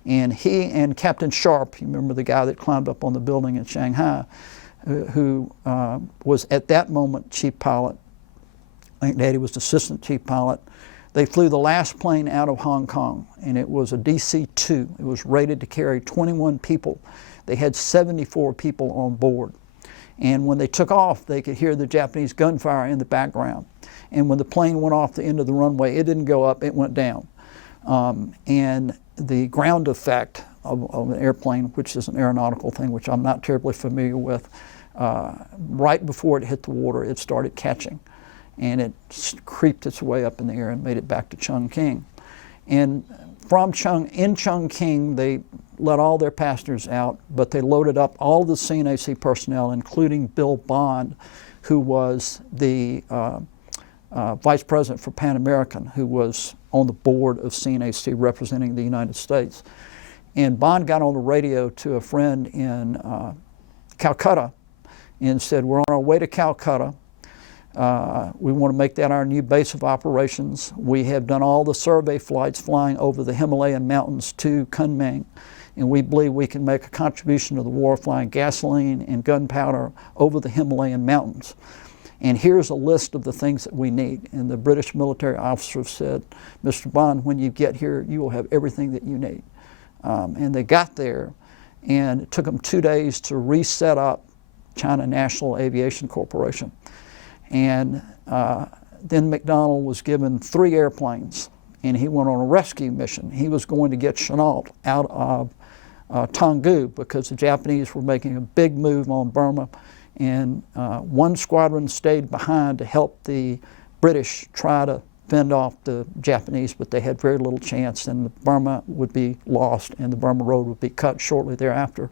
And he and Captain Sharp, you remember the guy that climbed up on the building in Shanghai, who was at that moment chief pilot, I think Daddy was assistant chief pilot. They flew the last plane out of Hong Kong, and it was a DC-2. It was rated to carry 21 people. They had 74 people on board. And when they took off, they could hear the Japanese gunfire in the background. And when the plane went off the end of the runway, it didn't go up, it went down. And the ground effect of an airplane, which is an aeronautical thing, which I'm not terribly familiar with, right before it hit the water, it started catching. And it creeped its way up in the air and made it back to Chungking. And in Chungking, they let all their passengers out, but they loaded up all the CNAC personnel, including Bill Bond, who was the vice president for Pan American, who was on the board of CNAC representing the United States. And Bond got on the radio to a friend in Calcutta and said, we're on our way to Calcutta. We want to make that our new base of operations. We have done all the survey flights flying over the Himalayan mountains to Kunming, and we believe we can make a contribution to the war flying gasoline and gunpowder over the Himalayan mountains. And here's a list of the things that we need. And the British military officer said, Mr. Bond, when you get here, you will have everything that you need. And they got there, and it took them 2 days to reset up China National Aviation Corporation. And then McDonald was given 3 airplanes, and he went on a rescue mission. He was going to get Chennault out of Tonggu because the Japanese were making a big move on Burma, and 1 squadron stayed behind to help the British try to fend off the Japanese, but they had very little chance, and Burma would be lost, and the Burma Road would be cut shortly thereafter.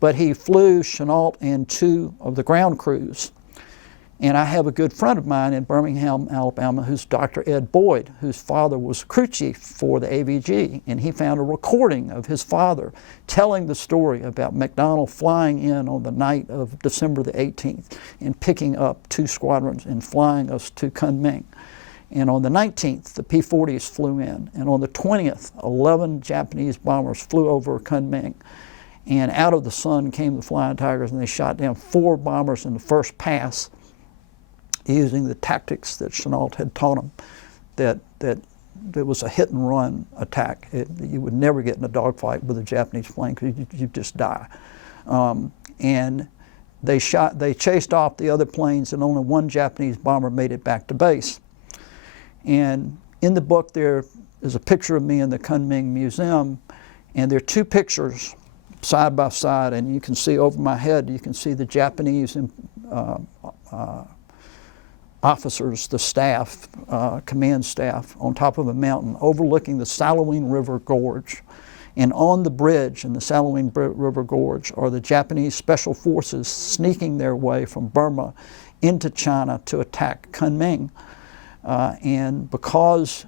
But he flew Chennault and 2 of the ground crews. And I have a good friend of mine in Birmingham, Alabama, who's Dr. Ed Boyd, whose father was crew chief for the AVG, and he found a recording of his father telling the story about McDonald flying in on the night of December the 18th and picking up 2 squadrons and flying us to Kunming. And on the 19th, the P-40s flew in, and on the 20th, 11 Japanese bombers flew over Kunming. And out of the sun came the Flying Tigers, and they shot down 4 bombers in the first pass, using the tactics that Chennault had taught them, that it was a hit-and-run attack. You would never get in a dogfight with a Japanese plane because you'd just die. And they chased off the other planes, and only 1 Japanese bomber made it back to base. And in the book there is a picture of me in the Kunming Museum, and there are 2 pictures side by side, and you can see over my head, you can see the Japanese officers, the staff, command staff, on top of a mountain overlooking the Salween River Gorge. And on the bridge in the Salween River Gorge are the Japanese Special Forces sneaking their way from Burma into China to attack Kunming. And because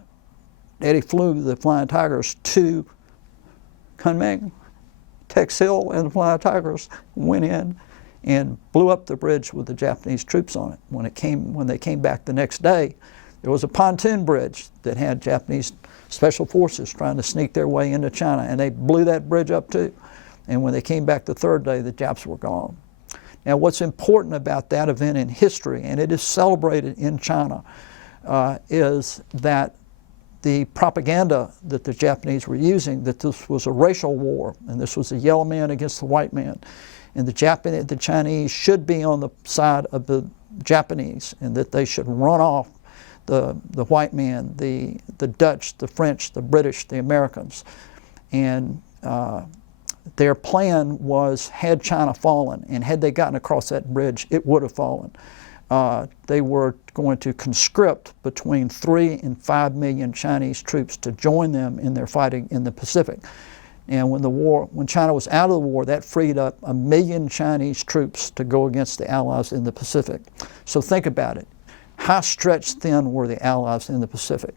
Daddy flew the Flying Tigers to Kunming, Tex Hill and the Flying Tigers went in and blew up the bridge with the Japanese troops on it. When they came back the next day, there was a pontoon bridge that had Japanese special forces trying to sneak their way into China, and they blew that bridge up too. And when they came back the third day, the Japs were gone. Now, what's important about that event in history, and it is celebrated in China, is that the propaganda that the Japanese were using, that this was a racial war, and this was the yellow man against the white man, and the Chinese should be on the side of the Japanese, and that they should run off the white man, the Dutch, the French, the British, the Americans. And their plan was, had China fallen, and had they gotten across that bridge, it would have fallen. They were going to conscript between 3 and 5 million Chinese troops to join them in their fighting in the Pacific. And when China was out of the war, that freed up 1 million Chinese troops to go against the Allies in the Pacific. So think about it. How stretched thin were the Allies in the Pacific?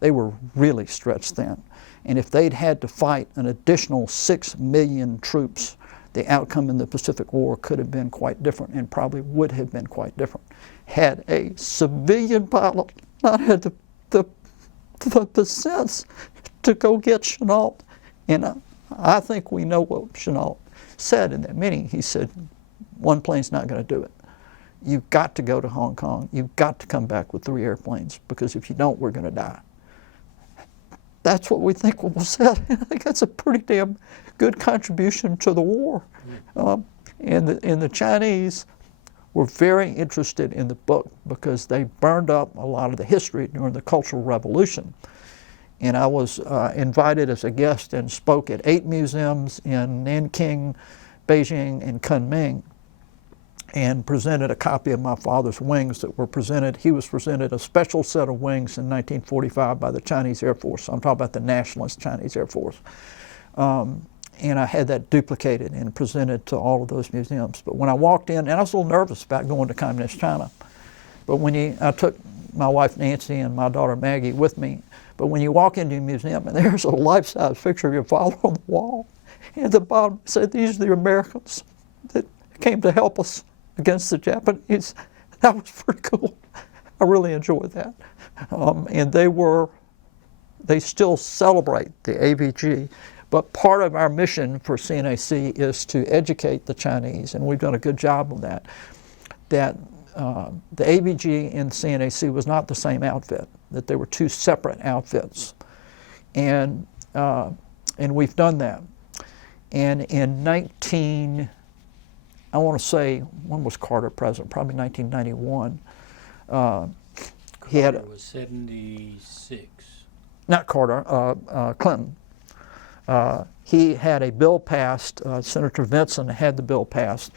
They were really stretched thin. And if they'd had to fight an additional 6 million troops, the outcome in the Pacific War could have been quite different, and probably would have been quite different, had a civilian pilot not had the sense to go get Chennault. And I think we know what Chennault said in that meeting. He said, one plane's not going to do it. You've got to go to Hong Kong. You've got to come back with 3 airplanes, because if you don't, we're going to die. That's what we think was said. I think that's a pretty damn good contribution to the war. And the Chinese were very interested in the book, because they burned up a lot of the history during the Cultural Revolution. And I was invited as a guest and spoke at 8 museums in Nanking, Beijing, and Kunming, and presented a copy of my father's wings that were presented. He was presented a special set of wings in 1945 by the Chinese Air Force. I'm talking about the nationalist Chinese Air Force. And I had that duplicated and presented to all of those museums. But when I walked in, and I was a little nervous about going to Communist China, but I took my wife Nancy and my daughter Maggie with me, but when you walk into a museum and there's a life-size picture of your father on the wall, and at the bottom said, "These are the Americans that came to help us against the Japanese." That was pretty cool. I really enjoyed that. And they still celebrate the AVG, but part of our mission for CNAC is to educate the Chinese, and we've done a good job of that, that the AVG and CNAC was not the same outfit, that they were 2 separate outfits. And we've done that. And in I want to say, when was Carter president? Probably 1991. Carter was 76. Not Carter, Clinton. He had a bill passed, Senator Vinson had the bill passed,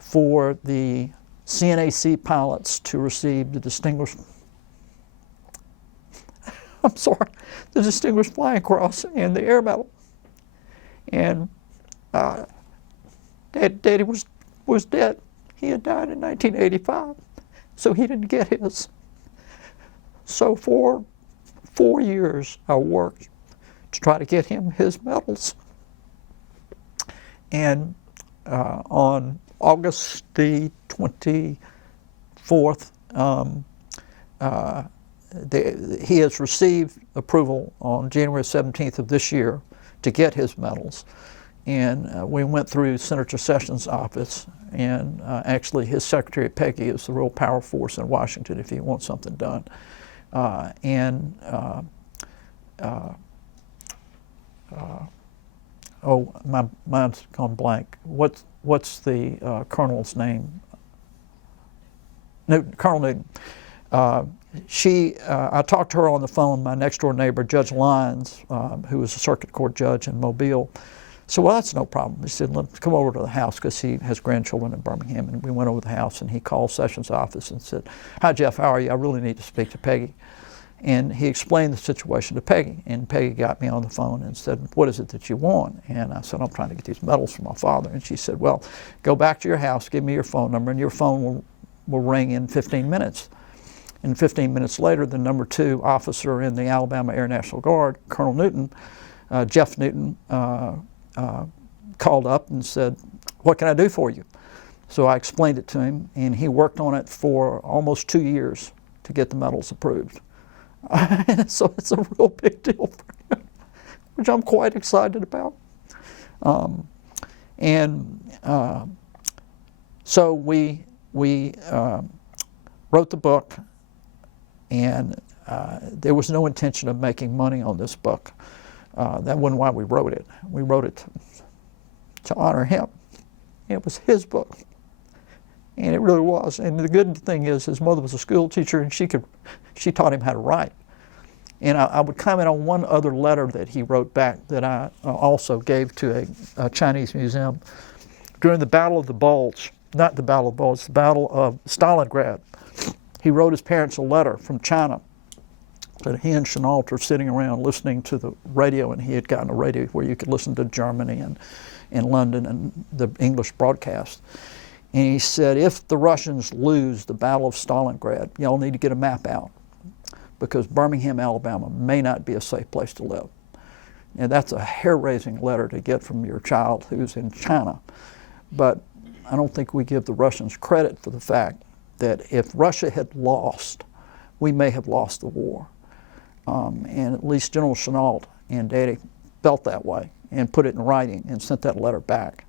for the CNAC pilots to receive the Distinguished Flying Cross and the Air Medal. And Daddy was dead. He had died in 1985, so he didn't get his. So for 4 years, I worked to try to get him his medals. And on August the 24th, he has received approval on January 17th of this year to get his medals. And we went through Senator Sessions' office, and actually his secretary, Peggy, is the real power force in Washington if you want something done. My mind's gone blank. What's the colonel's name? Colonel Newton. I talked to her on the phone, my next door neighbor, Judge Lyons, who was a circuit court judge in Mobile. So, well, that's no problem. He said, let's come over to the house, because he has grandchildren in Birmingham. And we went over to the house, and he called Sessions' office and said, "Hi, Jeff, how are you? I really need to speak to Peggy." And he explained the situation to Peggy. And Peggy got me on the phone and said, "What is it that you want?" And I said, "I'm trying to get these medals for my father." And she said, "Well, go back to your house, give me your phone number, and your phone will ring in 15 minutes. And 15 minutes later, the number 2 officer in the Alabama Air National Guard, Colonel Newton, Jeff Newton, called up and said, "What can I do for you?" So I explained it to him, and he worked on it for almost 2 years to get the medals approved. So it's a real big deal for him, which I'm quite excited about. So we wrote the book, and there was no intention of making money on this book. That wasn't why we wrote it. We wrote it to honor him. It was his book, and it really was. And the good thing is, his mother was a school teacher, and she taught him how to write. And I would comment on one other letter that he wrote back that I also gave to a Chinese museum during the Battle of the Bulge. Not the Battle of the Bulge, the Battle of Stalingrad. He wrote his parents a letter from China that he and Chennault were sitting around listening to the radio, and he had gotten a radio where you could listen to Germany and London and the English broadcast. And he said, if the Russians lose the Battle of Stalingrad, y'all need to get a map out, because Birmingham, Alabama may not be a safe place to live. And that's a hair-raising letter to get from your child who's in China. But I don't think we give the Russians credit for the fact that if Russia had lost, we may have lost the war. And at least General Chennault and Daddy felt that way and put it in writing and sent that letter back.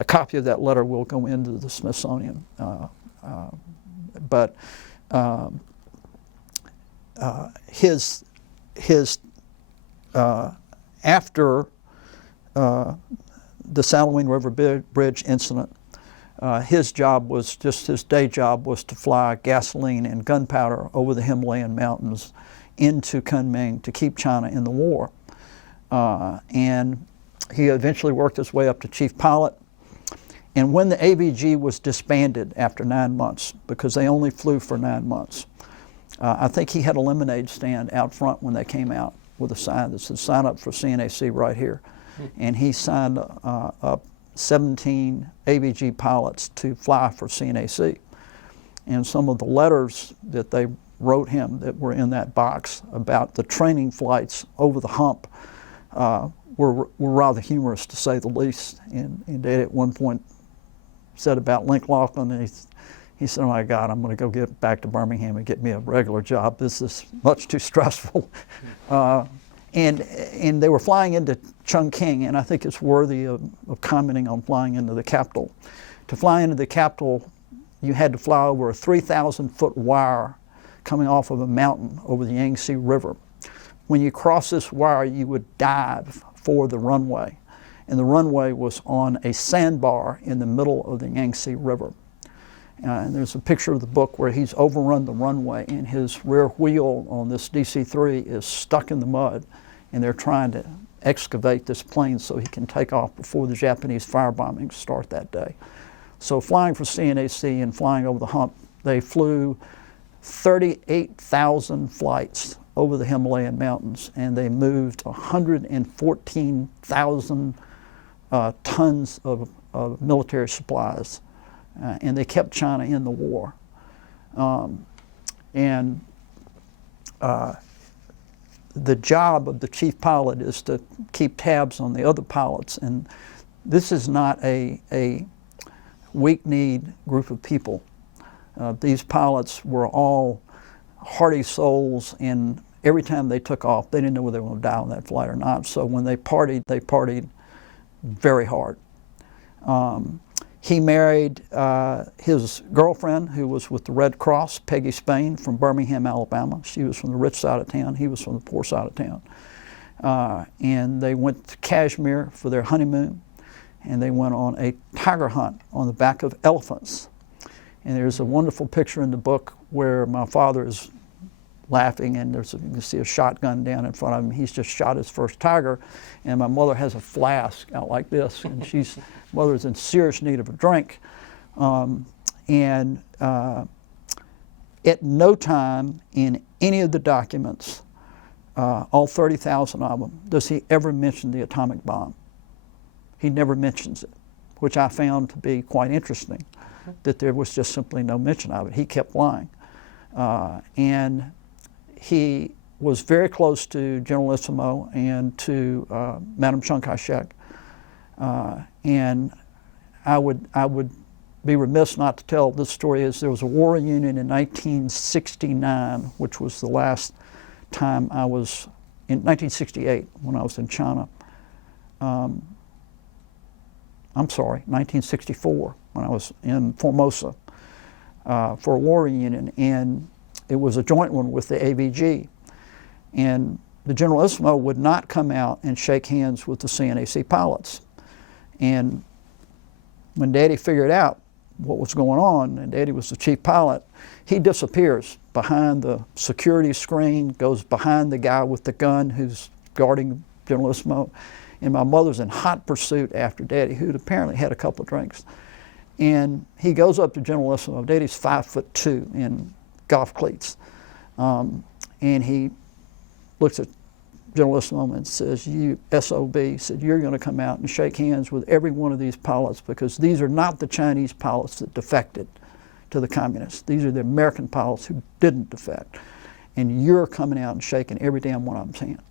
A copy of that letter will go into the Smithsonian. After the Saline River Bridge incident, his job was just, his day job was to fly gasoline and gunpowder over the Himalayan mountains into Kunming to keep China in the war. And he eventually worked his way up to chief pilot. And when the AVG was disbanded after 9 months, because they only flew for 9 months, I think he had a lemonade stand out front when they came out with a sign that said, sign up for CNAC right here. And he signed up 17 AVG pilots to fly for CNAC. And some of the letters that they wrote him that were in that box about the training flights over the Hump were rather humorous, to say the least. And Dad at one point said about Link Laughlin, and he said, oh my God, I'm going to go get back to Birmingham and get me a regular job. This is much too stressful. And they were flying into Chongqing, and I think it's worthy of commenting on flying into the capital. To fly into the capital, you had to fly over a 3,000-foot wire coming off of a mountain over the Yangtze River. When you cross this wire, you would dive for the runway. And the runway was on a sandbar in the middle of the Yangtze River. And there's a picture of the book where he's overrun the runway, and his rear wheel on this DC-3 is stuck in the mud, and they're trying to excavate this plane so he can take off before the Japanese firebombings start that day. So flying for CNAC and flying over the Hump, they flew 38,000 flights over the Himalayan mountains, and they moved 114,000 tons of military supplies. And they kept China in the war. The job of the chief pilot is to keep tabs on the other pilots. And this is not a weak-kneed group of people. These pilots were all hardy souls, and every time they took off, they didn't know whether they were going to die on that flight or not. So when they partied very hard. He married his girlfriend, who was with the Red Cross, Peggy Spain, from Birmingham, Alabama. She was from the rich side of town. He was from the poor side of town. And they went to Kashmir for their honeymoon, and they went on a tiger hunt on the back of elephants. And there's a wonderful picture in the book where my father is laughing, and you can see a shotgun down in front of him. He's just shot his first tiger, and my mother has a flask out like this, and mother's in serious need of a drink. At no time in any of the documents, all 30,000 of them, does he ever mention the atomic bomb. He never mentions it, which I found to be quite interesting, that there was just simply no mention of it. He kept flying. And he was very close to Generalissimo and to Madame Chiang Kai-shek. And I would be remiss not to tell this story. Is there was a war reunion in 1969, which was the last time I was in 1968 when I was in China. I'm sorry, 1964 when I was in Formosa for a war reunion, and it was a joint one with the AVG. And the Generalissimo would not come out and shake hands with the CNAC pilots. And when Daddy figured out what was going on, and Daddy was the chief pilot, he disappears behind the security screen, goes behind the guy with the gun who's guarding Generalissimo, and my mother's in hot pursuit after Daddy, who'd apparently had a couple of drinks. And he goes up to Generalissimo. Daddy's 5'2" in golf cleats, and he looks at Generalissimo and says, "You SOB," said, "you're going to come out and shake hands with every one of these pilots, because these are not the Chinese pilots that defected to the communists. These are the American pilots who didn't defect. And you're coming out and shaking every damn one of them's hand."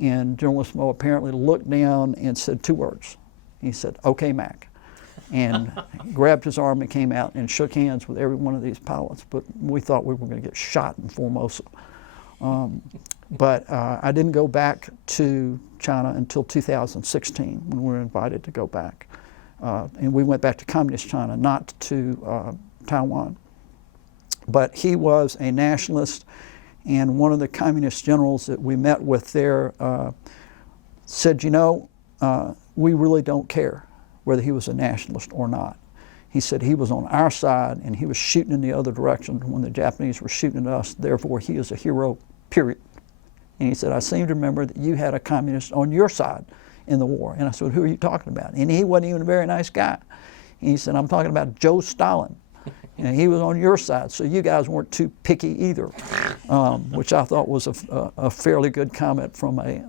And Generalissimo apparently looked down and said 2 words. He said, "Okay, Mac." And grabbed his arm and came out and shook hands with every one of these pilots. But we thought we were going to get shot in Formosa. But I didn't go back to China until 2016 when we were invited to go back. And we went back to Communist China, not to Taiwan. But he was a nationalist, and one of the communist generals that we met with there said, "You know, we really don't care whether he was a nationalist or not." He said he was on our side and he was shooting in the other direction when the Japanese were shooting at us, therefore he is a hero, period. And he said, "I seem to remember that you had a communist on your side in the war." And I said, "Who are you talking about?" And he wasn't even a very nice guy. And he said, "I'm talking about Joe Stalin. You know, he was on your side, so you guys weren't too picky either," which I thought was a fairly good comment from a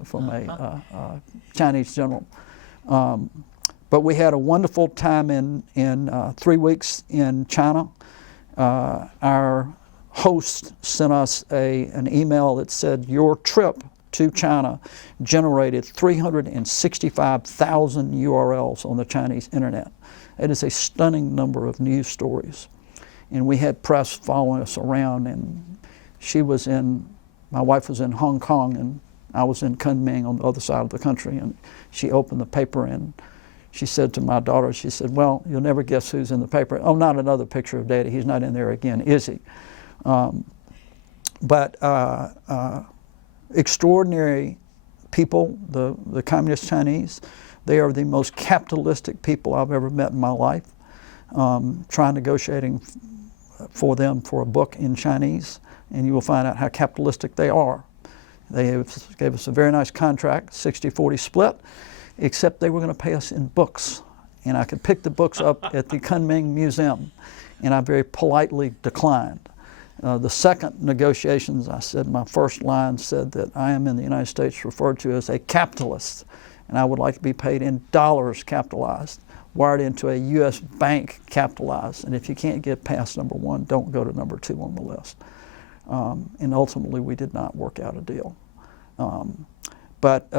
Chinese general. But we had a wonderful time in 3 weeks in China. Our host sent us an email that said, "Your trip to China generated 365,000 URLs on the Chinese internet." It is a stunning number of news stories. And we had press following us around, and my wife was in Hong Kong, and I was in Kunming on the other side of the country, and she opened the paper and she said to my daughter, she said, "Well, you'll never guess who's in the paper." "Oh, not another picture of Daddy. He's not in there again, is he?" But extraordinary people, the Communist Chinese. They are the most capitalistic people I've ever met in my life. Negotiating for them for a book in Chinese, and you will find out how capitalistic they are. They gave us a very nice contract, 60-40 split, except they were going to pay us in books. And I could pick the books up at the Kunming Museum, and I very politely declined. The second negotiations, I said, my first line said that I am in the United States referred to as a capitalist, and I would like to be paid in dollars capitalized, wired into a U.S. bank capitalized, and if you can't get past number 1, don't go to number 2 on the list. And ultimately, we did not work out a deal. But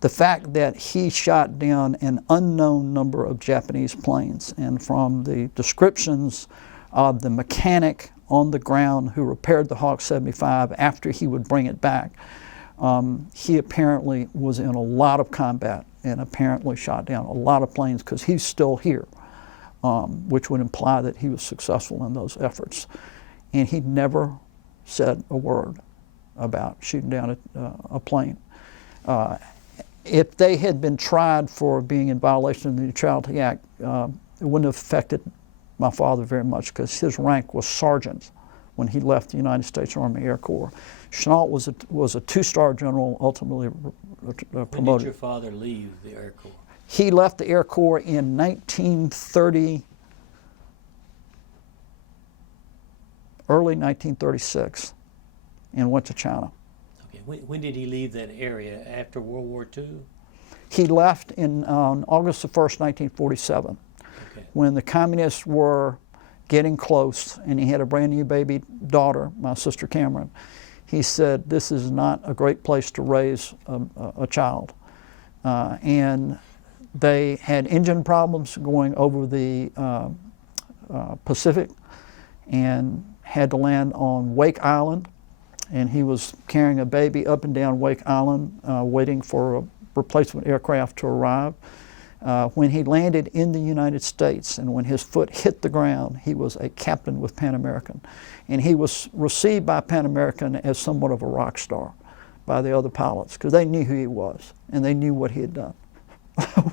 the fact that he shot down an unknown number of Japanese planes, and from the descriptions of the mechanic on the ground who repaired the Hawk 75 after he would bring it back, he apparently was in a lot of combat and apparently shot down a lot of planes, because he's still here, which would imply that he was successful in those efforts. And he never said a word about shooting down a plane. If they had been tried for being in violation of the Neutrality Act, it wouldn't have affected my father very much, because his rank was sergeant when he left the United States Army Air Corps. Chennault was a 2-star general, ultimately promoted. When did your father leave the Air Corps? He left the Air Corps in 1930, early 1936, and went to China. Okay. When did he leave that area? After World War II? He left on August the 1st, 1947, okay, when the communists were getting close, and he had a brand new baby daughter, my sister Cameron. He said, "This is not a great place to raise a child." and they had engine problems going over the Pacific and had to land on Wake Island, and he was carrying a baby up and down Wake Island waiting for a replacement aircraft to arrive. When he landed in the United States and when his foot hit the ground, he was a captain with Pan American, and he was received by Pan American as somewhat of a rock star by the other pilots because they knew who he was and they knew what he had done,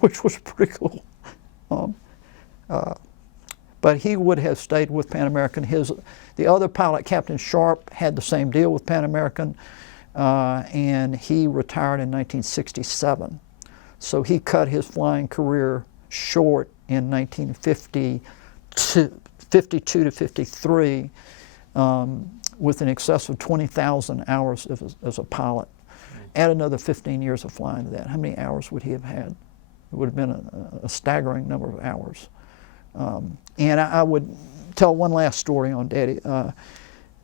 which was pretty cool. But he would have stayed with Pan American. The other pilot, Captain Sharp, had the same deal with Pan American, and he retired in 1967. So he cut his flying career short in 1952 to 53 with an excess of 20,000 hours as a pilot. Add another 15 years of flying to that. How many hours would he have had? It would have been a staggering number of hours. And I would tell one last story on Daddy.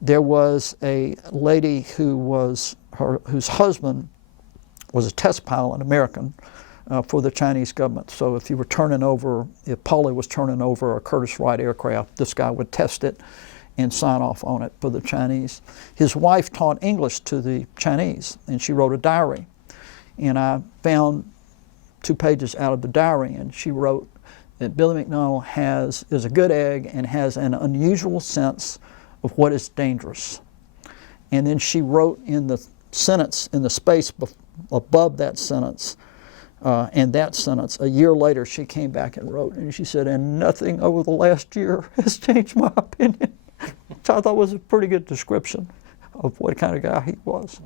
There was a lady whose husband was a test pilot, an American, for the Chinese government. So if Paulie was turning over a Curtiss Wright aircraft, this guy would test it and sign off on it for the Chinese. His wife taught English to the Chinese, and she wrote a diary. And I found 2 pages out of the diary, and she wrote that Billy McDonald is a good egg and has an unusual sense of what is dangerous. And then she wrote in the sentence, in the space above that sentence, and that sentence, a year later she came back and wrote, and she said, and nothing over the last year has changed my opinion, which I thought was a pretty good description of what kind of guy he was.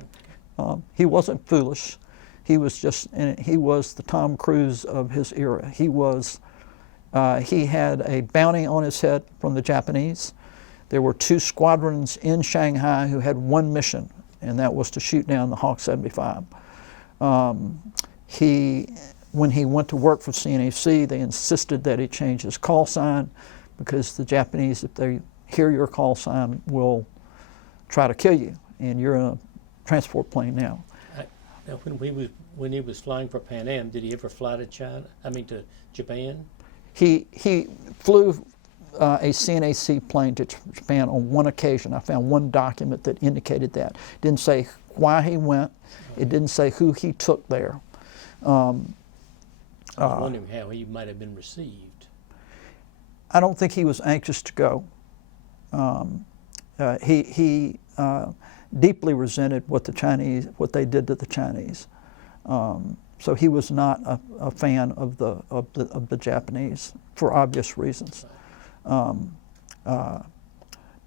He wasn't foolish. He was the Tom Cruise of his era. He had a bounty on his head from the Japanese. There were 2 squadrons in Shanghai who had one mission, and that was to shoot down the Hawk 75. When he went to work for CNAC, they insisted that he change his call sign because the Japanese, if they hear your call sign, will try to kill you, and you're in a transport plane now. Now, when he was flying for Pan Am, did he ever fly to to Japan? He flew a CNAC plane to Japan on one occasion. I found one document that indicated that. It didn't say why he went. It didn't say who he took there. I was wondering how he might have been received. I don't think he was anxious to go. He deeply resented what they did to the Chinese. So he was not a fan of the Japanese for obvious reasons.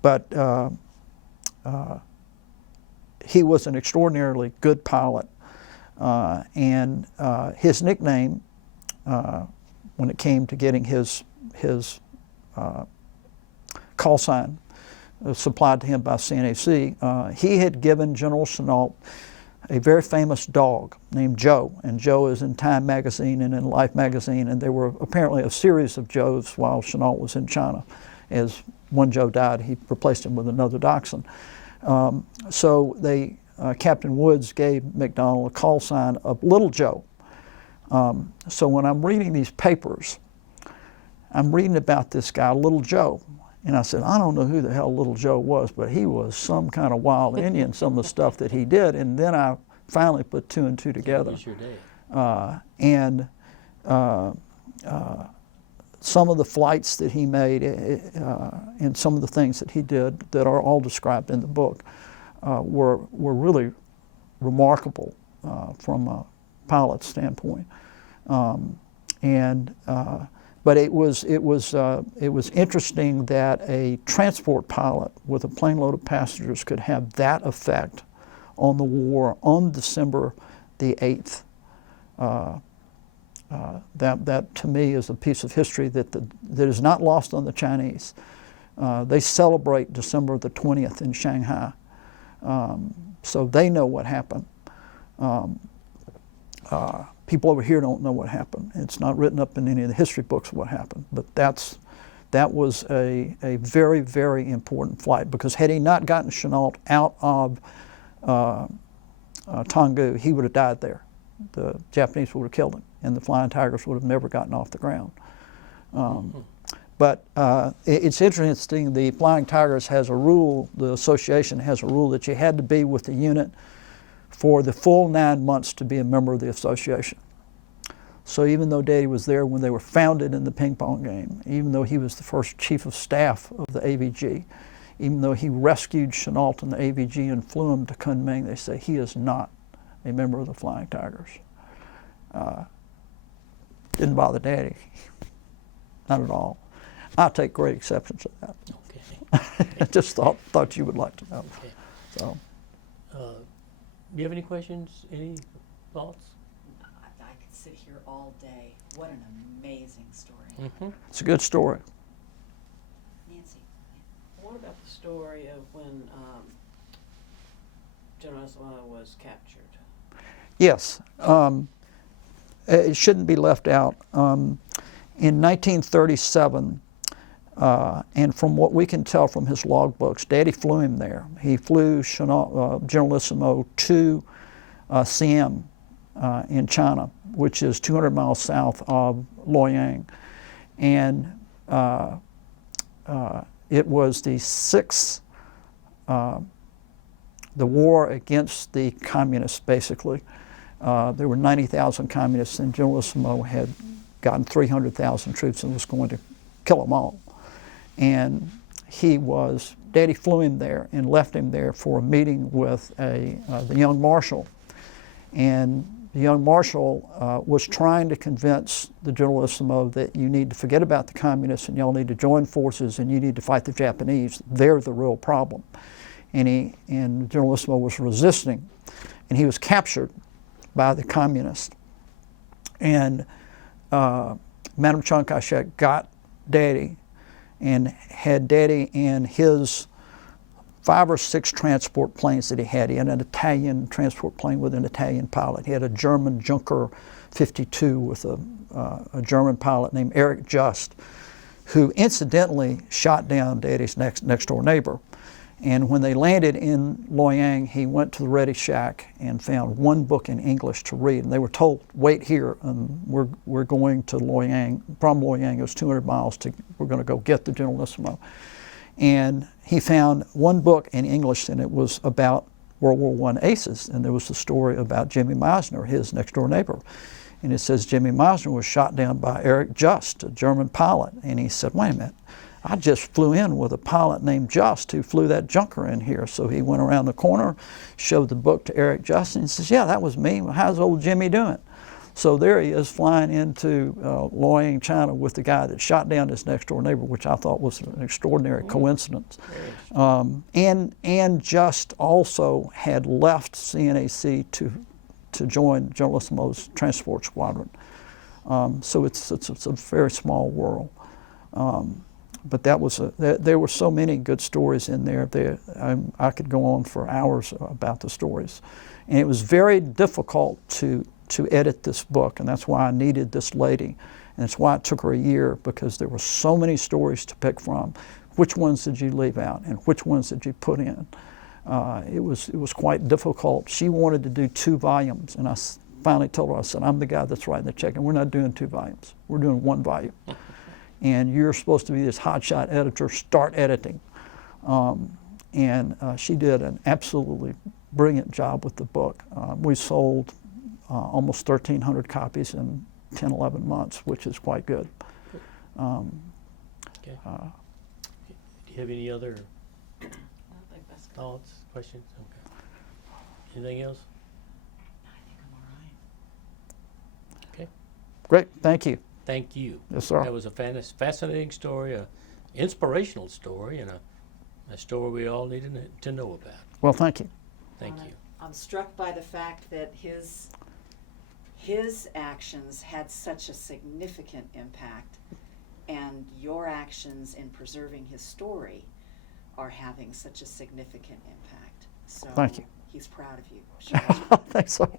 But he was an extraordinarily good pilot, and his nickname, when it came to getting his call sign supplied to him by CNAC, he had given General Chennault a very famous dog named Joe, and Joe is in Time magazine and in Life magazine, and there were apparently a series of Joes while Chennault was in China. As one Joe died, he replaced him with another dachshund. So Captain Woods gave McDonald a call sign of Little Joe. So when I'm reading these papers, I'm reading about this guy, Little Joe. And I said, I don't know who the hell Little Joe was, but he was some kind of wild Indian, some of the stuff that he did. And then I finally put 2 and 2 together. You sure did. Some of the flights that he made and some of the things that he did that are all described in the book were really remarkable from a pilot standpoint. But it was interesting that a transport pilot with a plane load of passengers could have that effect on the war on December the 8th. That to me is a piece of history that is not lost on the Chinese. They celebrate December the 20th in Shanghai, so they know what happened. People over here don't know what happened. It's not written up in any of the history books what happened, but that was a very, very important flight, because had he not gotten Chennault out of Tonggu, he would have died there. the Japanese would have killed him, and the Flying Tigers would have never gotten off the ground. But it's interesting, the Flying Tigers has a rule, the association has a rule that you had to be with the unit for the full 9 months to be a member of the association. So even though Daddy was there when they were founded in the ping pong game, even though he was the first chief of staff of the AVG, even though he rescued Chennault in the AVG and flew him to Kunming, they say he is not a member of the Flying Tigers. Didn't bother Daddy, not at all. I take great exception to that. Okay. I just thought you would like to know. Okay. So, Do you have any questions? Any thoughts? I could sit here all day. What an amazing story. Mm-hmm. it's a good story. Nancy. What about the story of when General Sino was captured? Yes, it shouldn't be left out. In 1937, and from what we can tell from his logbooks, Daddy flew him there. He flew Generalissimo to Siam in China, which is 200 miles south of Luoyang. And it was the the war against the communists, basically. There were 90,000 communists, and Generalissimo had gotten 300,000 troops and was going to kill them all. And Daddy flew him there and left him there for a meeting with the young marshal. And the young marshal was trying to convince the Generalissimo that you need to forget about the communists and y'all need to join forces and you need to fight the Japanese. They're the real problem. And Generalissimo was resisting, and he was captured by the communists. And Madame Chiang Kai-shek got Daddy and had Daddy in his 5 or 6 transport planes that he had. He had an Italian transport plane with an Italian pilot. He had a German Junker 52 with a German pilot named Eric Just, who incidentally shot down Daddy's next door neighbor. And when they landed in Luoyang, he went to the Ready Shack and found one book in English to read. And they were told, wait here, and we're going to Luoyang. From Luoyang, it was 200 miles. We're going to go get the Generalissimo. And he found one book in English, and it was about World War I aces. And there was the story about Jimmy Meisner, his next door neighbor. And it says Jimmy Meisner was shot down by Eric Just, a German pilot. And he said, wait a minute. I just flew in with a pilot named Just who flew that Junker in here. So he went around the corner, showed the book to Eric Just, and he says, yeah, that was me. Well, how's old Jimmy doing? So there he is flying into Luoyang, China with the guy that shot down his next door neighbor, which I thought was an extraordinary coincidence. And Just also had left CNAC to join Generalissimo's transport squadron. So it's a very small world. But there were so many good stories in there. I could go on for hours about the stories. And it was very difficult to edit this book, and that's why I needed this lady. And that's why it took her a year, because there were so many stories to pick from. Which ones did you leave out, and which ones did you put in? It was quite difficult. She wanted to do 2 volumes, and I finally told her, I said, I'm the guy that's writing the check, and we're not doing 2 volumes. We're doing 1 volume. And you're supposed to be this hotshot editor, start editing. She did an absolutely brilliant job with the book. We sold almost 1,300 copies in 10, 11 months, which is quite good. Okay. Do you have any other I think that's good. thoughts, questions? Okay. Anything else? I think I'm all right. Okay. Great, thank you. Thank you. Yes, sir. That was a fascinating story, an inspirational story, and a story we all need to know about. Well, thank you. Thank you. I'm struck by the fact that his actions had such a significant impact, and your actions in preserving his story are having such a significant impact. So Thank you. he's proud of you. Thanks so.